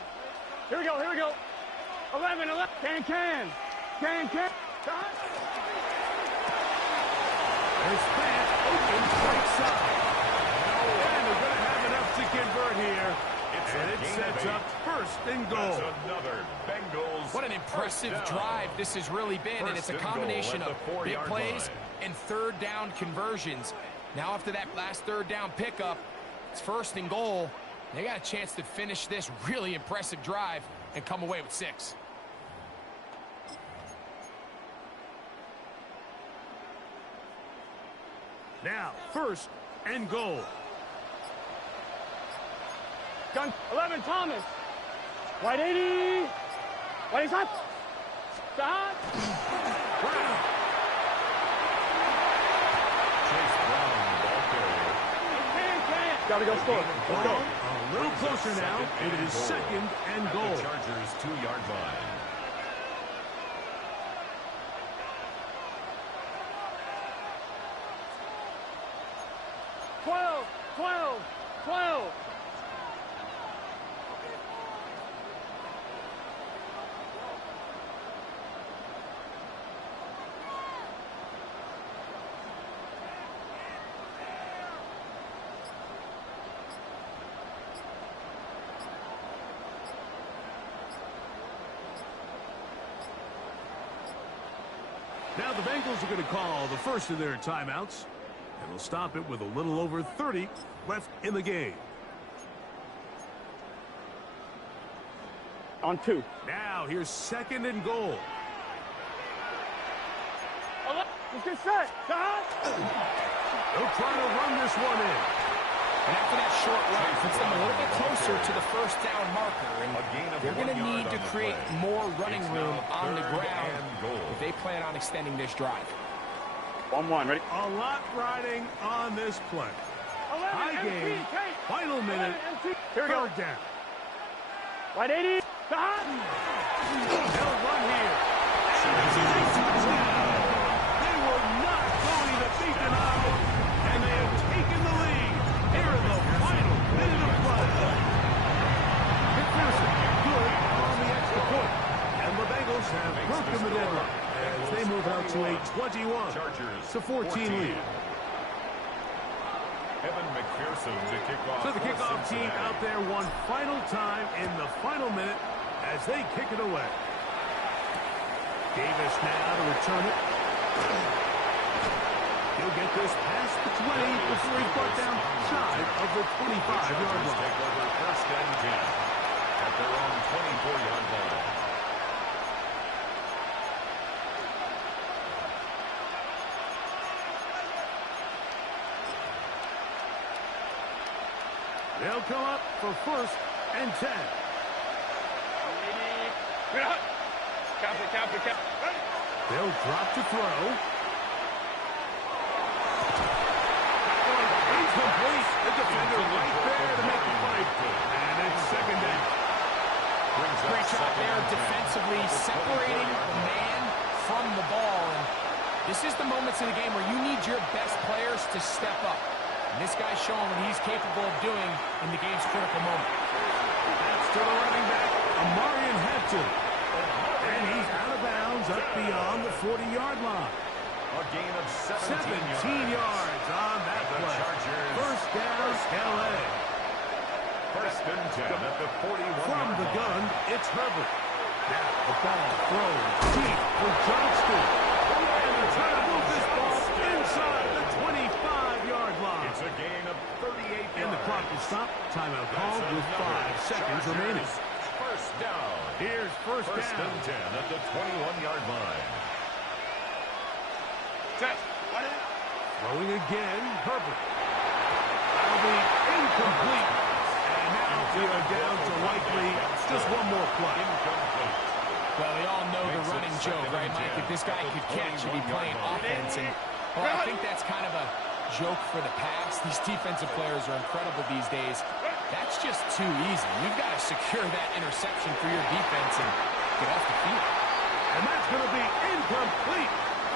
Here we go, here we go. 11, 11. Can. Shot. There's Fant open right side. And they're going to have enough to convert here. And it sets up 1st and goal. That's another Bengals. What an impressive drive this has really been, and it's a combination of big plays and 3rd down conversions. Now after that last 3rd down pickup, it's 1st and goal. They got a chance to finish this really impressive drive and come away with 6. Now 1st and goal. Gun 11, Thomas. Right 80. Right shot. Shot. Brown. Chase Brown, ball carrier. Can. Gotta go score. Let's go. A little closer now. It is 2nd and At goal. the Chargers' 2-yard line. Twelve. Now the Bengals are going to call the first of their timeouts. And they'll stop it with a little over 30 left in the game. On 2. Now here's 2nd and goal. Let's get set. Shot. They'll try to run this one in. And after that short run, puts them a little bit closer to the 1st down marker. And they're going to need to create more running room on the ground if they plan on extending this drive. 1-1, ready? A lot riding on this play. High game, final minute, Here we go. 3rd down. Right 80. Shot. They'll run here. This is a touchdown. They were not going to beat them out, and they have taken the lead here in the final minute of play. McPherson, good on the extra point. And the Bengals have broken the deadlock as they move out to a 21-14 lead. Evan McPherson to kick off. So the kickoff team out there one final time in the final minute as they kick it away. Davis now to return it. He'll get this past the 20 before he's brought down shy of the 25-yard line. Take over 1st and 10 at their own 24-yard line. They'll come up for 1st and 10. Cap. They'll drop to throw. Incomplete. The defender right there to make the fight. And it's 2nd down. Great job there defensively, separating the man from the ball. And this is the moments in the game where you need your best players to step up. And this guy's showing what he's capable of doing in the game's critical moment. That's to the running back, Amarian Hampton. And he's out of bounds up beyond the 40-yard line. A gain of 17 yards on that play. 1st down, L.A. 1st and 10 at the 41. From the gun, it's Herbert. Now the ball throws deep for Johnston. And they're trying to move this ball inside the 25-yard line. It's a gain of 38 yards. And the clock will stop. Timeout called with 5 seconds remaining. 1st down. Here's 1st First down. and 10 at the 21-yard line. Throwing again, Herbert. That'll be incomplete. And now we are down to likely just one more play. Incomplete. Well, we all know the running joke, right, Mike? If this guy could catch, he'd be playing offense. And, well, I think that's kind of a joke for the past. These defensive players are incredible these days. That's just too easy. You've got to secure that interception for your defense and get off the field. And that's going to be incomplete.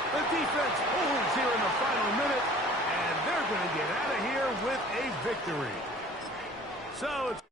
The defense holds here in the final minute, and they're going to get out of here with a victory. So it's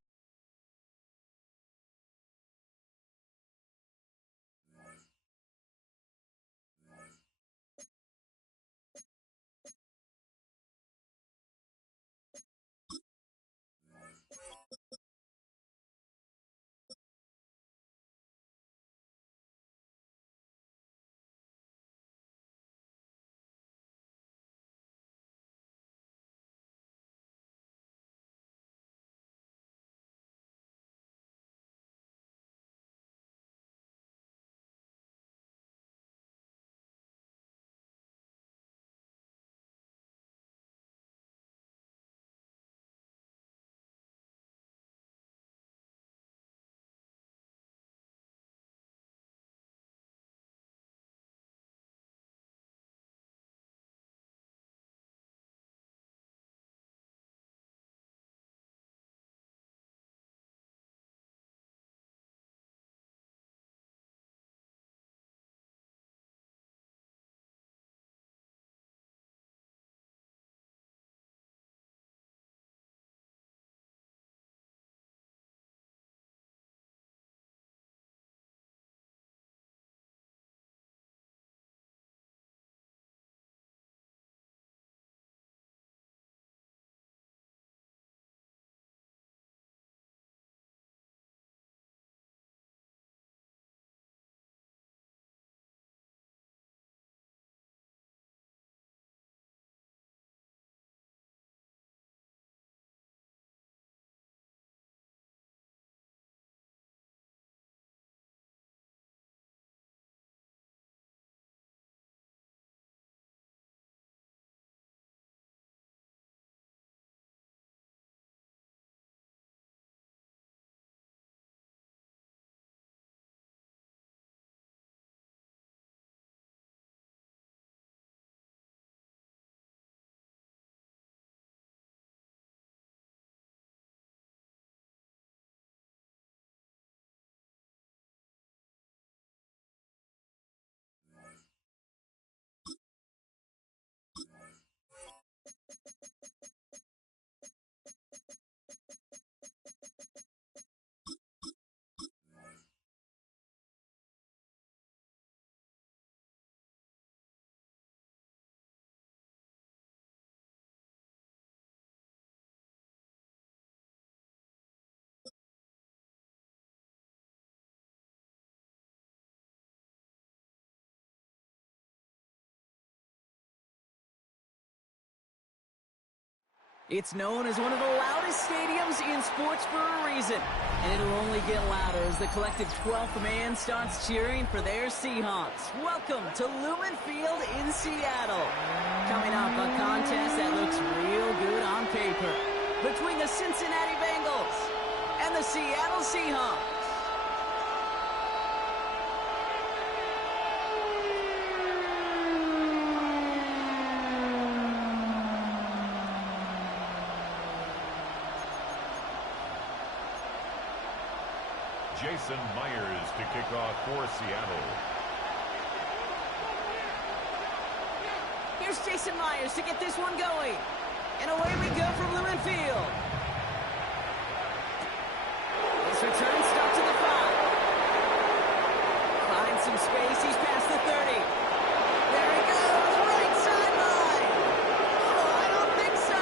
It's known as one of the loudest stadiums in sports for a reason. And it'll only get louder as the collective 12th man starts cheering for their Seahawks. Welcome to Lumen Field in Seattle. Coming up, a contest that looks real good on paper between the Cincinnati Bengals and the Seattle Seahawks. Jason Myers to kick off for Seattle. Here's Jason Myers to get this one going. And away we go from Lumen Field. This return stops at the 5. Finds some space. He's past the 30. There he goes. Right sideline. Oh, I don't think so.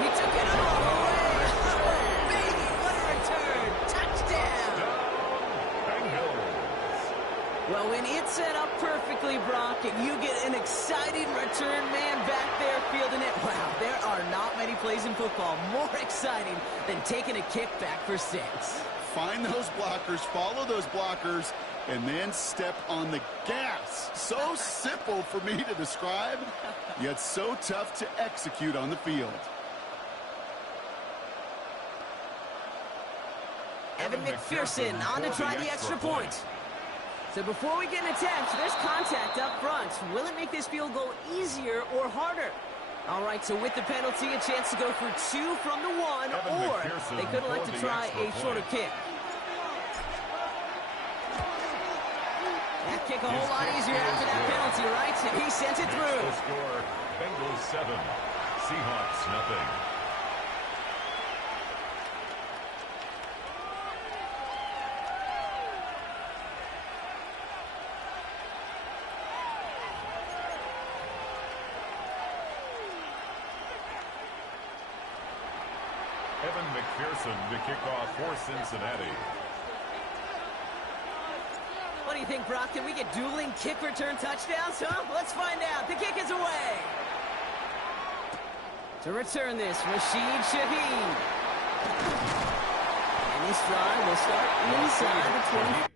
He took it all the way. Oh, baby, what a return. Touchdown. Well, when it's set up perfectly, Brock, and you get an exciting return man back there fielding it, wow, there are not many plays in football more exciting than taking a kick back for 6. Find those blockers, follow those blockers, and then step on the gas. So simple for me to describe, yet so tough to execute on the field. Evan McPherson on to try the extra point. So before we get an attempt, there's contact up front. Will it make this field goal easier or harder? All right, so with the penalty, a chance to go for 2 from the 1, or they could like to try a shorter kick. That kick a whole lot easier after that penalty, right? And he sent it through. The score, Bengals 7, Seahawks nothing. Evan McPherson to kick off for Cincinnati. What do you think, Brock? Can we get dueling kick return touchdowns, huh? Let's find out. The kick is away. To return this, Rashid Shaheed. And this drive will start inside the 20.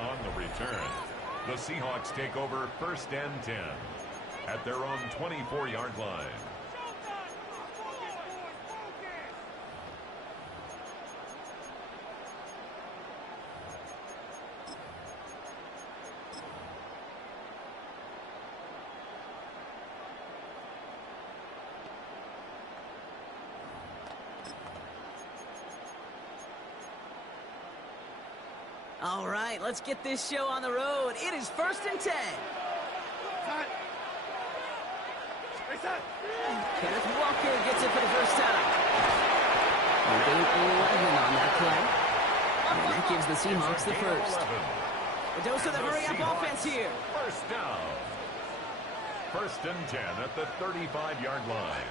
On the return, the Seahawks take over 1st and 10 at their own 24-yard line. All right, let's get this show on the road. It is 1st and 10. Kenneth Walker gets it for the first time. And they 11 on that play. And that gives the Seahawks the first. A dose of the hurry-up offense here. First down. 1st and 10 at the 35-yard line.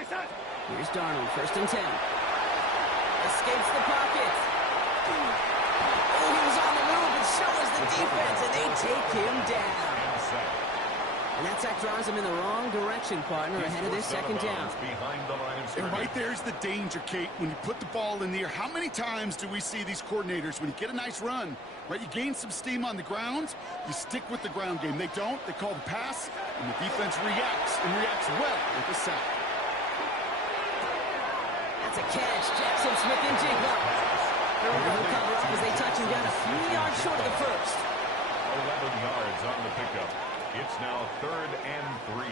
Here's Darnold, 1st and 10. Escapes the pocket. Oh, he was on the move, and so is the defense, and they take him down. And that sack drives him in the wrong direction, partner, ahead of this 2nd down. And right there's the danger, Kate. When you put the ball in the air, how many times do we see these coordinators, when you get a nice run, right, you gain some steam on the ground, you stick with the ground game. They don't. They call the pass, and the defense reacts, and reacts well with the sack. That's a catch. Jackson Smith and Jigba. He'll cover up as they touch him down a few yards short of the first. 11 yards on the pickup. It's now 3rd and 3.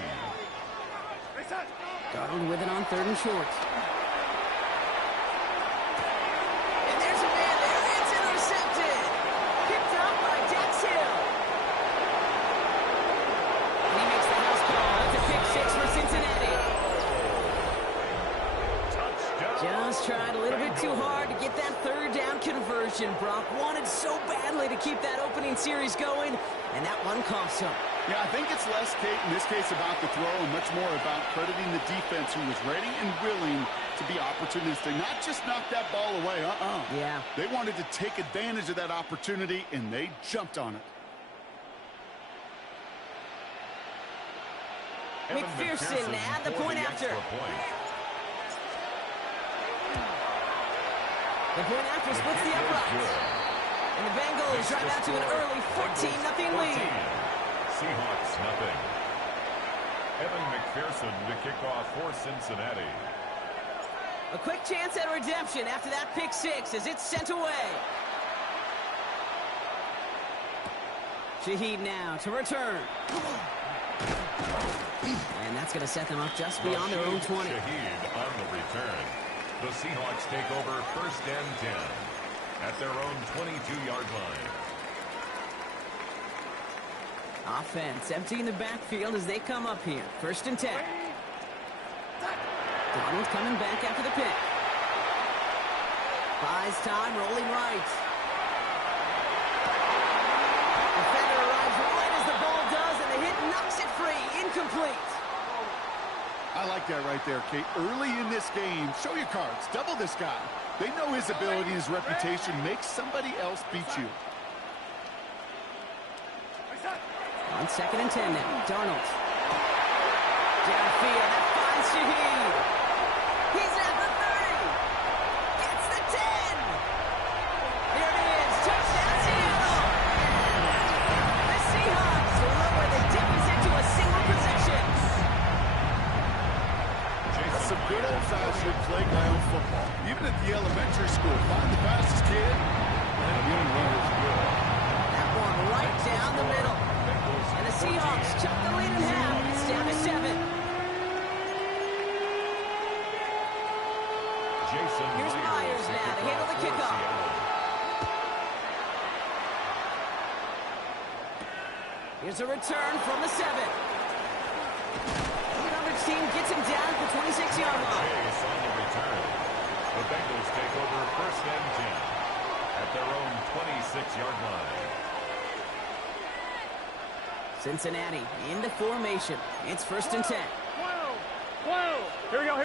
Darnold with it on 3rd and short. And there's a man there. It's intercepted. Picked up by Dax Hill. And he makes the house call. It's a pick 6 for Cincinnati. Just tried a little bit too hard to get that 3rd down conversion. Brock wanted so badly to keep that opening series going, and that one cost him. Yeah, I think it's less, Kate, in this case about the throw and much more about crediting the defense who was ready and willing to be opportunistic, not just knock that ball away. Yeah. They wanted to take advantage of that opportunity, and they jumped on it. McPherson at the point after. The point after splits the uprights. And the Bengals drive out to an early 14-0 lead. Seahawks nothing. Evan McPherson to kick off for Cincinnati. A quick chance at redemption after that pick 6 as it's sent away. Shaheed now to return. And that's going to set them up just beyond their own 20. Shaheed on the return. The Seahawks take over 1st and 10 at their own 22-yard line. Offense emptying the backfield as they come up here. 1st and 10. Darnold coming back after the pick. Buys time, rolling right. Defender arrives right as the ball does, and the hit knocks it free. Incomplete. I like that right there, Kate. Early in this game, show your cards. Double this guy. They know his ability and his reputation makes somebody else beat you. On 2nd and 10 now. Darnold. Downfield. That finds Shaheed. He's at the 30. Gets the 10. Here it is. Touchdown, Seattle. The Seahawks lower the deficit to a single possession. That's some good old-fashioned playground football. Even at the elementary school, find the fastest kid, and the young runner's good. That one right down the middle. cut the lead in half. It's down to 7. Here's Myers now to handle the kickoff. Here's a return from the 7. The coverage team gets him down at the 26-yard line. On the return, the Bengals take over 1st and 10 at their own 26-yard line. Cincinnati into formation. It's 1st and 10. Whoa. Here we go.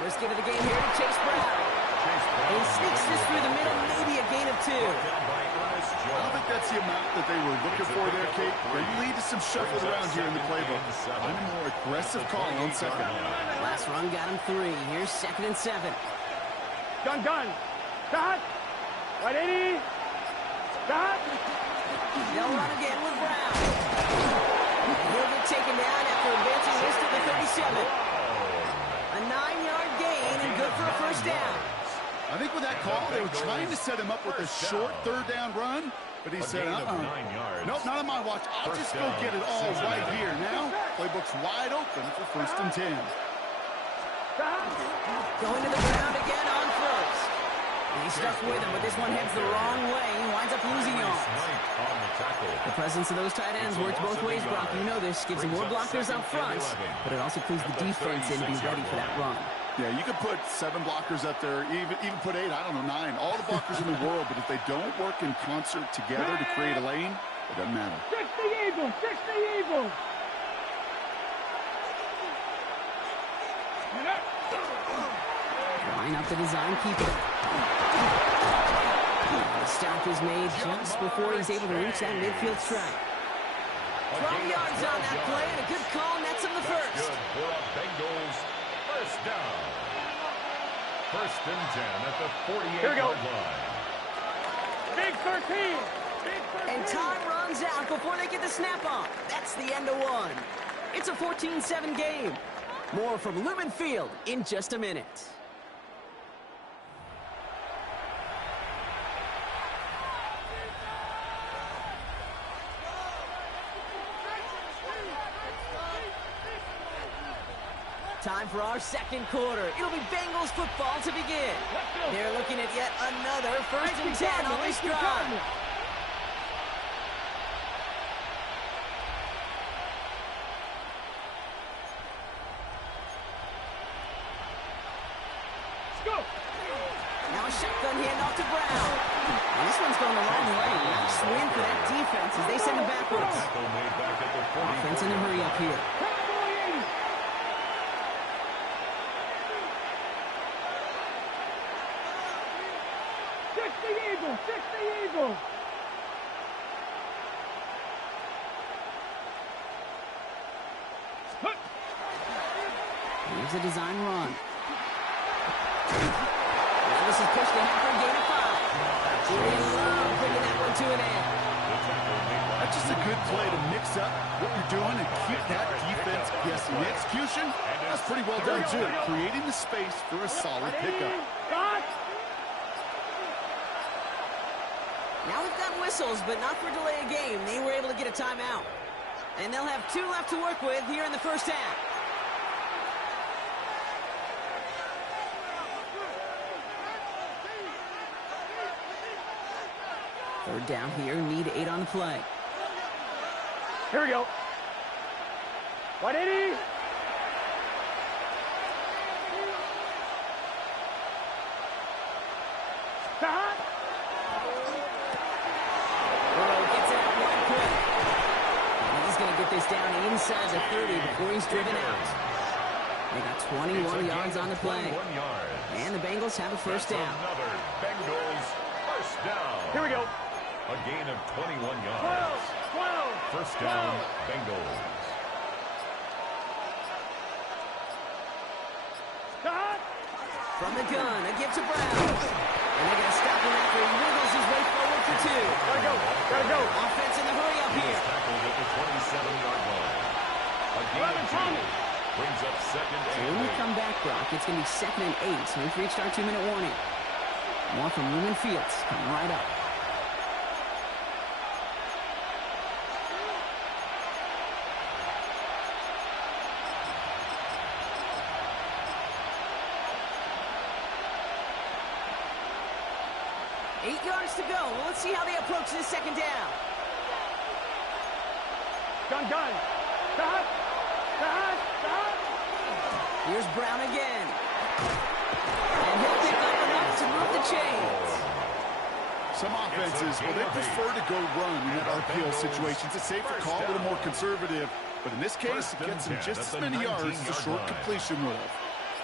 First get of the game here to Chase Brown. He sneaks this through the middle, maybe a gain of 2. I don't think that's the amount that they were looking for there, Kate. They lead to some shuffling around here in the playbook. Find a more aggressive call on 2nd. Last run got him 3. Here's 2nd and 7. Gun. Cut. Right 80. Cut. They'll run again with Brown. He'll get taken down after advancing this to the 37. A 9-yard gain and good for a 1st down. I think with that call, they were trying to set him up with a short 3rd down run, but he said, nope, not on my watch. I'll just go get it all right here. Now, playbook's wide open for 1st and 10. Going to the ground again on 1st. And he's stuck with him, but this one heads the wrong way. He winds up losing yards. The presence of those tight ends works both ways, Brock. You know this. Gives him more blockers up front, but it also clues the defense in to be ready for that run. Yeah, you could put 7 blockers up there, even put 8, I don't know, 9. All the blockers in the world, but if they don't work in concert together to create a lane, it doesn't matter. 60 Eagles. Line up the design, keep it. The stop is made just before he's able to reach that midfield strike. 12 yards on that play, and a good call nets him the 1st. Good for a Bengals 1st down. 1st and 10 at the 48-yard line. Big 13. And time runs out before they get the snap on. That's the end of 1. It's a 14-7 game. More from Lumen Field in just a minute. Time for our 2nd quarter. It'll be Bengals football to begin. They're looking at yet another 1st and 10 on this drive. Now a shotgun handoff to Brown. And this one's going the wrong way. Nice win for that defense as they send him backwards. Offense in a hurry up here. Eagles. Here's a design run. Now this is pushed ahead for a gain of 5. Julian Love bringing that one to an end. That's just a good play to mix up what you're doing and keep that defense guessing. The execution, that's pretty well done too. Creating the space for a solid pickup. Now we've got whistles, but not for delay of game. They were able to get a timeout. And they'll have 2 left to work with here in the 1st half. Third down here, need 8 on the play. Here we go. 180. This down inside the 30 before he's driven out. They got 21 yards on the play. And the Bengals have a 1st down. Another Bengals 1st down. Here we go. A gain of 21 yards. 1st down, Bengals. From the gun, a give to Brown. And they're going to stop him after he wiggles his way forward for 2. Gotta go. Offense in the hurry up here. Tackled at the 27-yard line. A gain of 2 brings up 2nd So and when we 8. come back, Brock, it's going to be 2nd and 8. So we've reached our 2-minute warning. More from Lumen Fields coming right up. 8 yards to go. Well, let's see how they approach this second down. Gun. Stop. Here's Brown again. And he'll pick up enough to move the chains. Some offenses, well, they prefer to go run in that RPO situation. It's a safer call, a little more conservative. But in this case, it gets them just as many yards as a short completion will.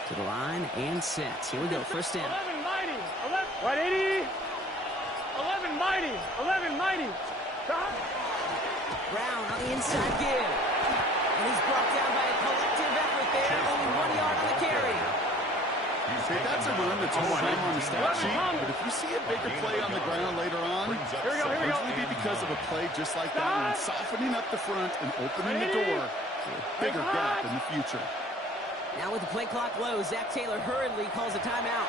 To the line and set. Here we go, first down. 11 mighty. 11. Right, 80. 11 mighty. 11 mighty. Stop. Brown on the inside give. And he's brought down by a collective effort there. Only 1 yard on the carry. Okay, that's a run that's all time on the stat sheet. But if you see a bigger play on the ground later on, Here we go. it'll usually be because of a play just like that one, softening up the front and opening the door to a bigger gap in the future. Now with the play clock low, Zach Taylor hurriedly calls a timeout.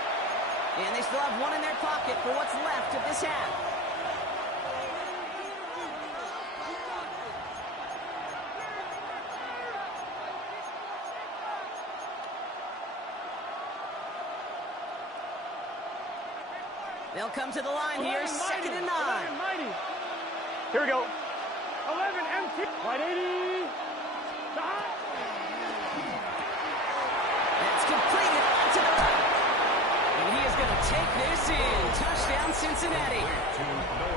And they still have one in their pocket for what's left of this half. They'll come to the line here, 2nd and 9. 11 mighty. Here we go. 11 empty. Right, 80. Stop. That's completed onto the right. And he is going to take this in. Touchdown, Cincinnati.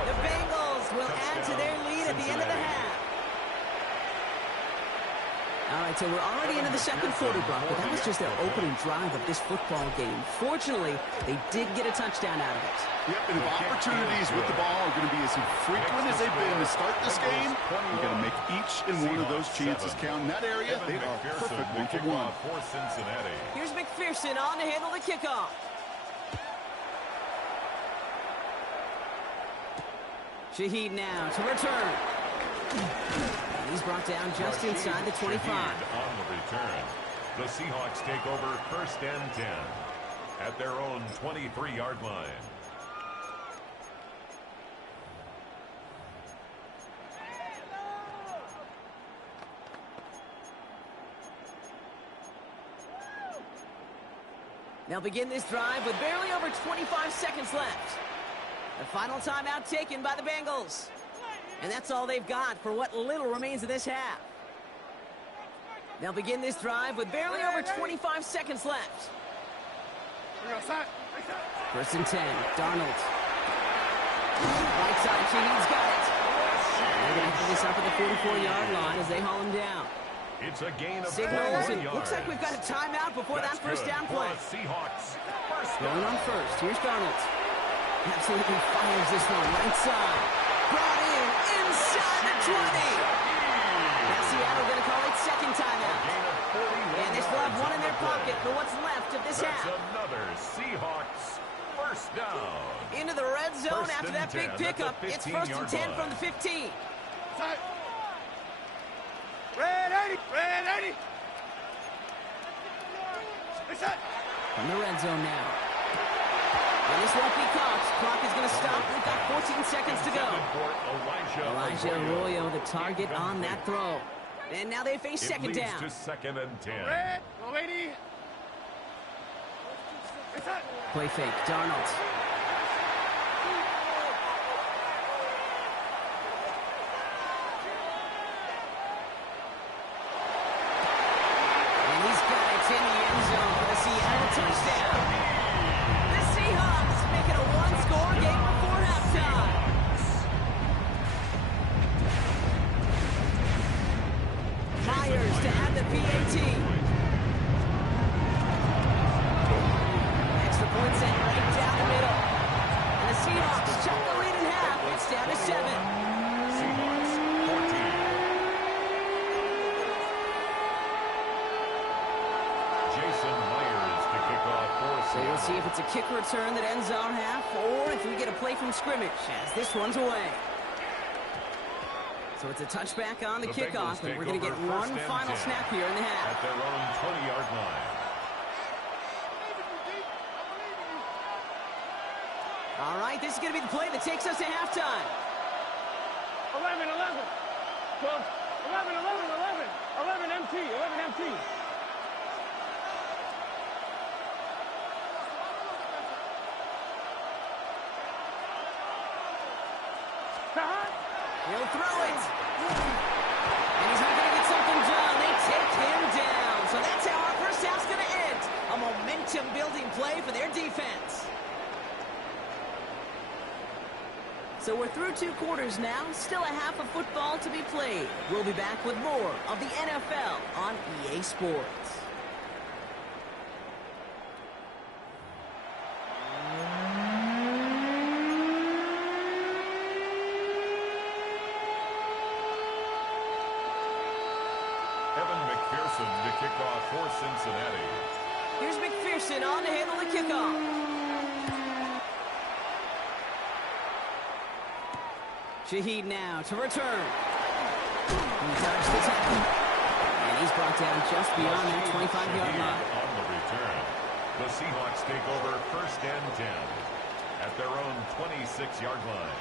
The Bengals will add to their lead at the end of the half. All right, so we're already into the second quarter, Brock, but that was just their opening drive of this football game. Fortunately, they did get a touchdown out of it. Yep, and if opportunities with the ball are going to be as infrequent as they've been to start this game, you're going to make each and one of those chances count. In that area, they are perfect one-for-one. Here's McPherson on to handle the kickoff. Shaheed now to return. And he's brought down just inside the 25. On the return, the Seahawks take over 1st and 10 at their own 23-yard line. They'll begin this drive with barely over 25 seconds left. The final timeout taken by the Bengals. And that's all they've got for what little remains of this half. They'll begin this drive with barely over 25 seconds left. 1st and 10, Darnold. Right side, Shaheed's got it. They're going to put this up at the 44-yard line as they haul him down. It's a gain of Signals, 4 and yards. looks like we've got a timeout before that first down play. Seahawks. Going on first. Here's Darnold. Absolutely fires this one right side. Brought in inside the 20. Now Seattle going to call it second timeout. And they still have one in their pocket for what's left of this half. Another Seahawks first down. Into the red zone after that big pickup. It's 1st and 10 from the 15. Red 80. Red 80. From the red zone now. And this won't be caught. Clock is going to stop. We've got 14 seconds to go. Elijah Arroyo, the target on that throw. And now they face second down. To 2nd and 10. Red 80. Play fake. Darnold. And he's got it in the end zone for the Seattle touchdown. The Seahawks make it a one-score game before halftime. Myers to add the PAT. Extra point sent right down the middle. And the Seahawks chuck the lead in half. It's down to 7. Seahawks 14. Jason Myers to kick off for So we'll see Seattle. if it's a kick return that ends on half, or if we get a play from scrimmage, as this one's away. So it's a touchback on the kickoff, and we're going to get one final snap here in the half. At their own 20-yard line. All right, this is going to be the play that takes us to halftime. 11, 11. 12, 11, 11, 11. 11 MT. 11 MT. we're through 2 quarters now. Still a half of football to be played. We'll be back with more of the NFL on EA Sports. To kick off for Cincinnati. Here's McPherson on to handle the kickoff. Shaheed now to return. He dodged the tackle. And he's brought down just beyond that 25-yard line. On the return, the Seahawks take over 1st and 10 at their own 26-yard line.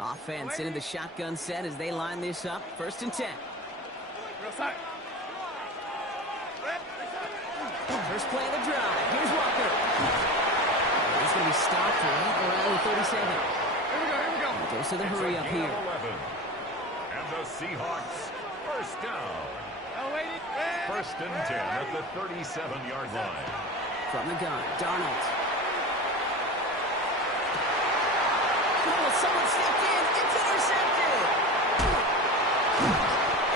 Offense into the shotgun set as they line this up. 1st and 10. First play of the drive. Here's Walker. He's going to be stopped right around the 37. Here we go. He goes to the hurry up here. 11. And the Seahawks, 1st down. 1st and 10 at the 37-yard line. From the gun, Darnold. Oh, someone stepped in. It's intercepted.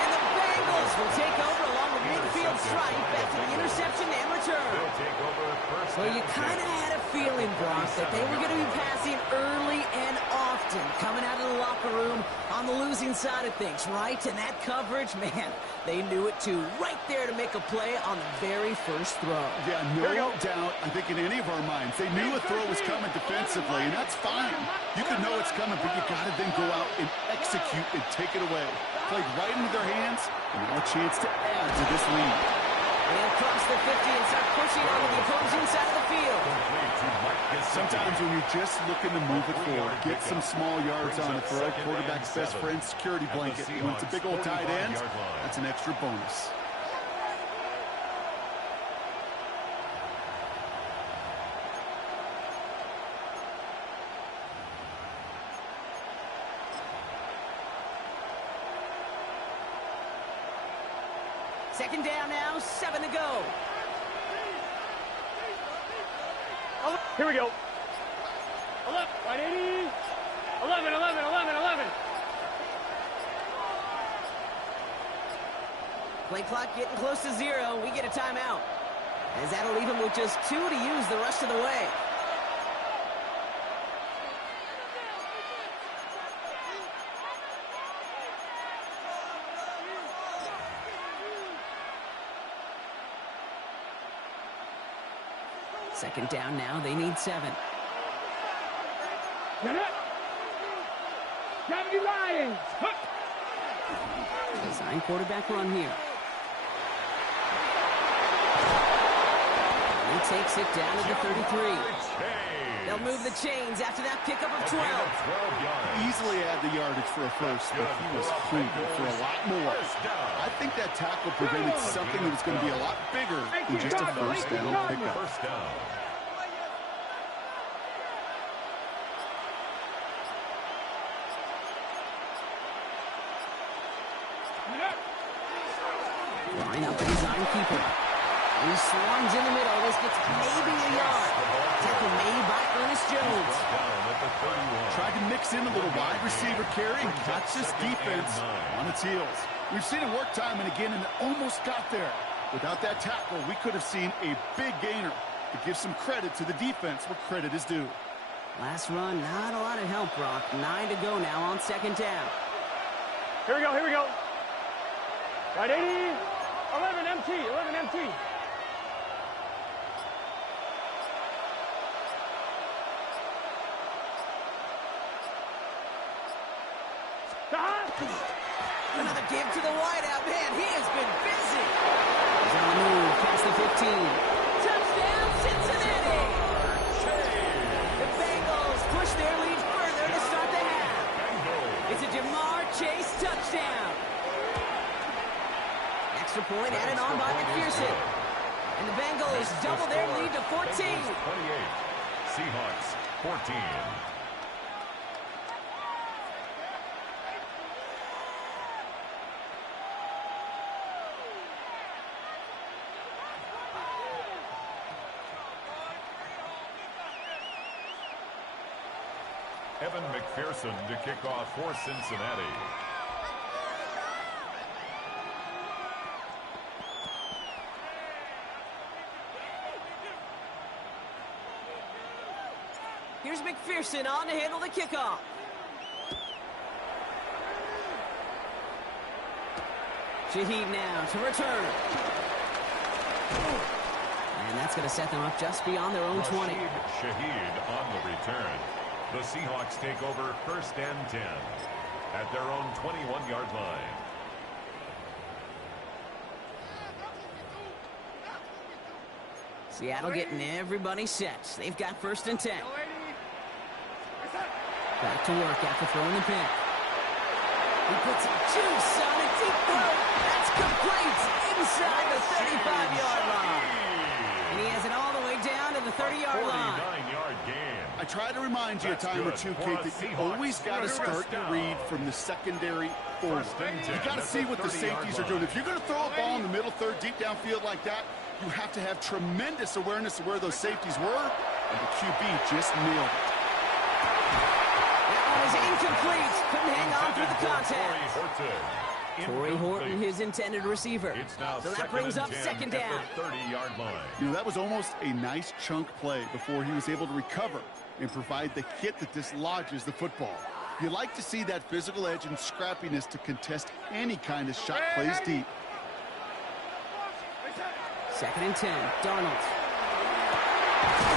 And the Bengals will take over along the midfield stripe after the interception and return. They'll take over 1st. Well, you kind of had a feeling, Brock, that they were going to be passing early and often, coming out of the locker room on the losing side of things, right? And that coverage, man, they knew it too. Right there to make a play on the very first throw. Yeah, no doubt. I think in any of our minds, they knew a throw was coming defensively, and that's fine. You can know it's coming, but you got to then go out and execute and take it away. Played right into their hands, and now a chance to add to this lead. And cross the 50 and start pushing onto the opposing side of the field. Sometimes when you're just looking to move it forward, get some small yards on the throw, quarterback's best friend, security blanket. When it's a big old tight end, that's an extra bonus. Second down now, 7 to go. Here we go. 11, right 80. 11. Play clock getting close to 0. We get a timeout. As that'll leave him with just 2 to use the rest of the way. Second down now, they need 7. Gravity Lions. Design quarterback run here. He takes it down to the 33. They'll move the chains after that pickup of 12. Easily had the yardage for a first, but he was hungry for a lot more. I think that tackle prevented something that was going to be a lot bigger than just a first down pickup. First down. Line up the design keeper. He swings in the middle. This gets maybe a yard. Tackle made by Ernest Jones. Tried to mix in a little wide receiver carry and catch this defense on its heels. We've seen it work time and again, and it almost got there. Without that tackle, we could have seen a big gainer. To give some credit to the defense where credit is due. Last run, not a lot of help, Brock. 9 to go now on second down. Here we go. Right 80. 11 MT. Another give to the wideout. Man, he has been busy. He's on the move past the 15. Touchdown, Cincinnati! The Bengals push their lead further to start the half. It's a Jamar Chase touchdown. Extra point added on by McPherson. And the Bengals double their lead to 14. 28. Seahawks 14. Evan McPherson to kick off for Cincinnati. Here's McPherson on to handle the kickoff. Shaheed now to return. And that's going to set them up just beyond their own 20. Shaheed on the return. The Seahawks take over 1st and 10 at their own 21-yard line. Seattle getting everybody set. They've got 1st and 10. Back to work after throwing the pick. He puts some juice on a deep throw. That's complete inside the 35-yard line. And he has it all the way down to the 30-yard line. 49-yard gain. I try to remind you a time or two, Kate, that you always got to start your read from the secondary forward. You got to see what the safeties are doing. If you're going to throw a ball in the middle third, deep downfield like that, you have to have tremendous awareness of where those safeties were, and the QB just nailed it. That one is incomplete. Couldn't hang on through the contact. Torrey Horton, his intended receiver. So that brings up 2nd down. 30-yard line. You know, that was almost a nice chunk play before he was able to recover and provide the hit that dislodges the football. You like to see that physical edge and scrappiness to contest any kind of shot plays deep. 2nd and 10. Darnold.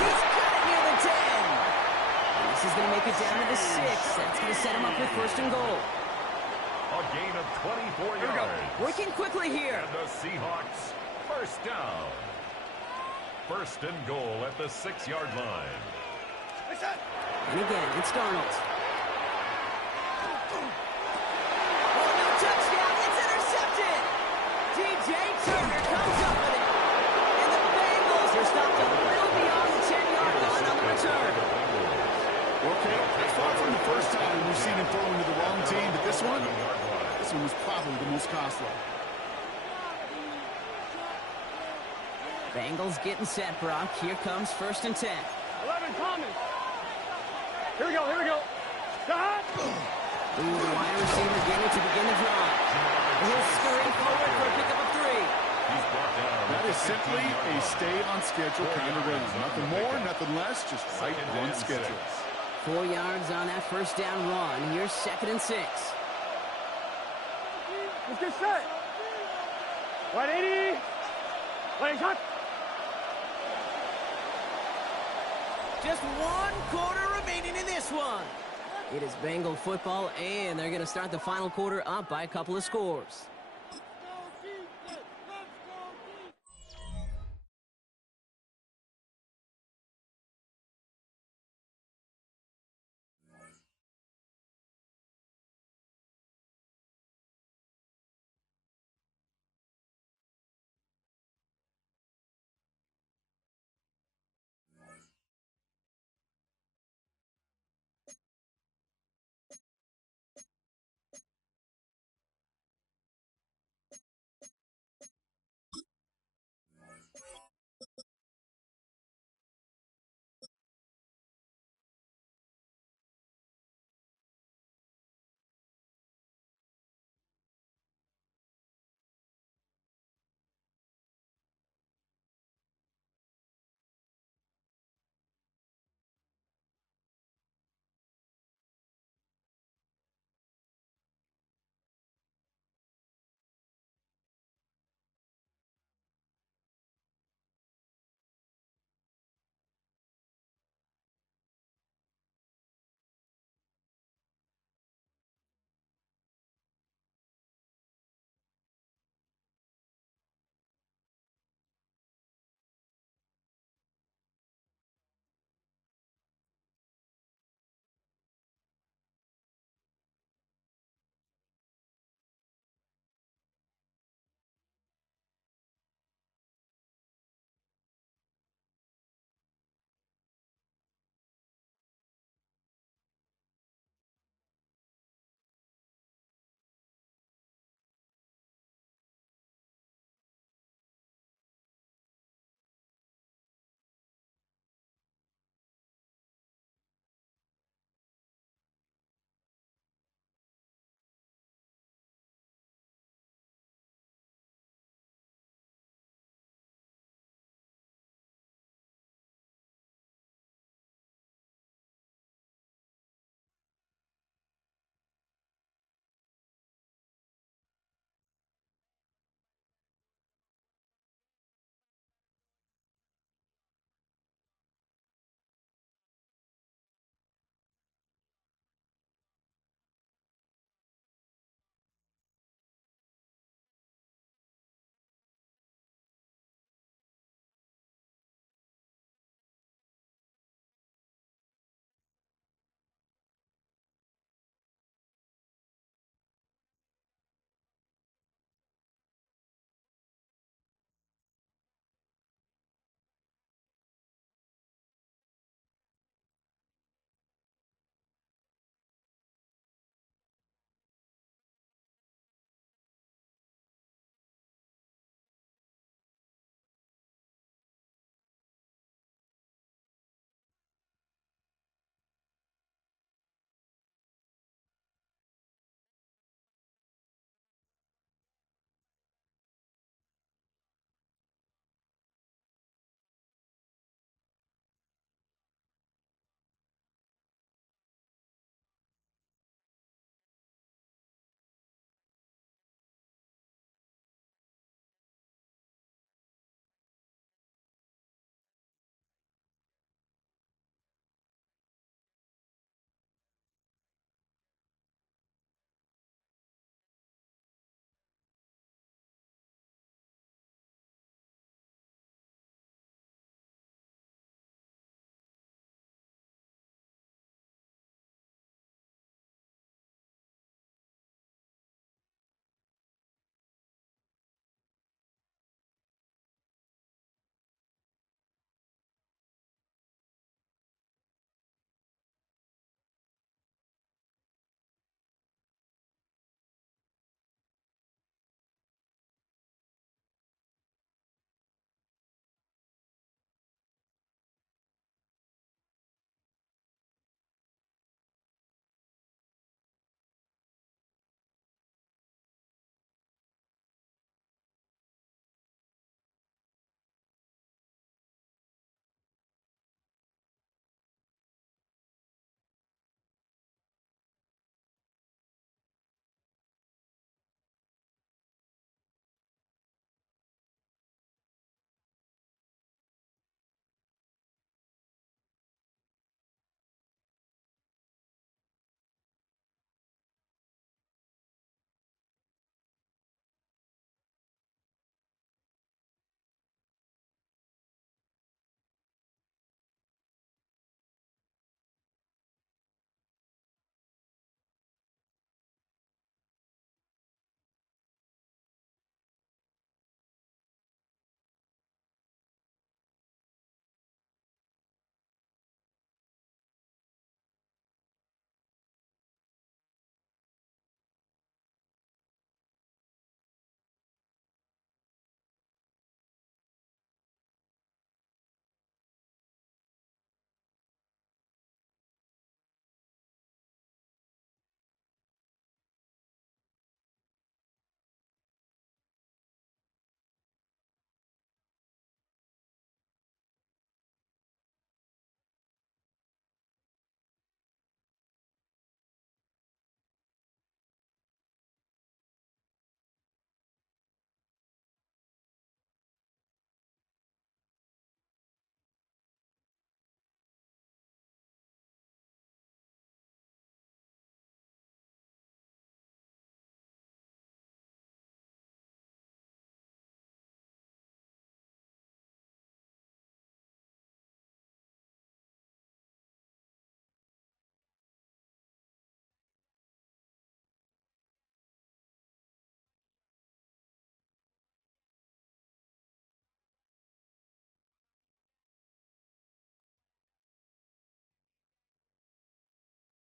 He's got it near the 10. And this is going to make it down to the 6. That's going to set him up with 1st and goal. A gain of 24 yards. Working quickly here. And the Seahawks 1st down. 1st and goal at the 6-yard line. And again, it's Darnold. Oh, no touchdown. It's intercepted. DJ Turner comes up with it. And the Bengals are stopped a little beyond the 10-yard line on the return. Okay, that's far from the first time we've seen him throw into the wrong team, but this one was probably the most costly. Bengals getting set, Brock. Here comes 1st and 10. 11 Thomas. Here we go, here we go. Stop! Ooh, the wide receiver getting to begin the drive. He'll scurry forward for a pickup of 3. That is simply a stay-on-schedule kind of run. Nothing more, nothing less, just right on schedule. 4 yards on that 1st down run. Here's 2nd and 6. Let's get set. 180. Playing shot. Just 1 quarter remaining in this one. It is Bengal football, and they're going to start the final quarter up by a couple of scores.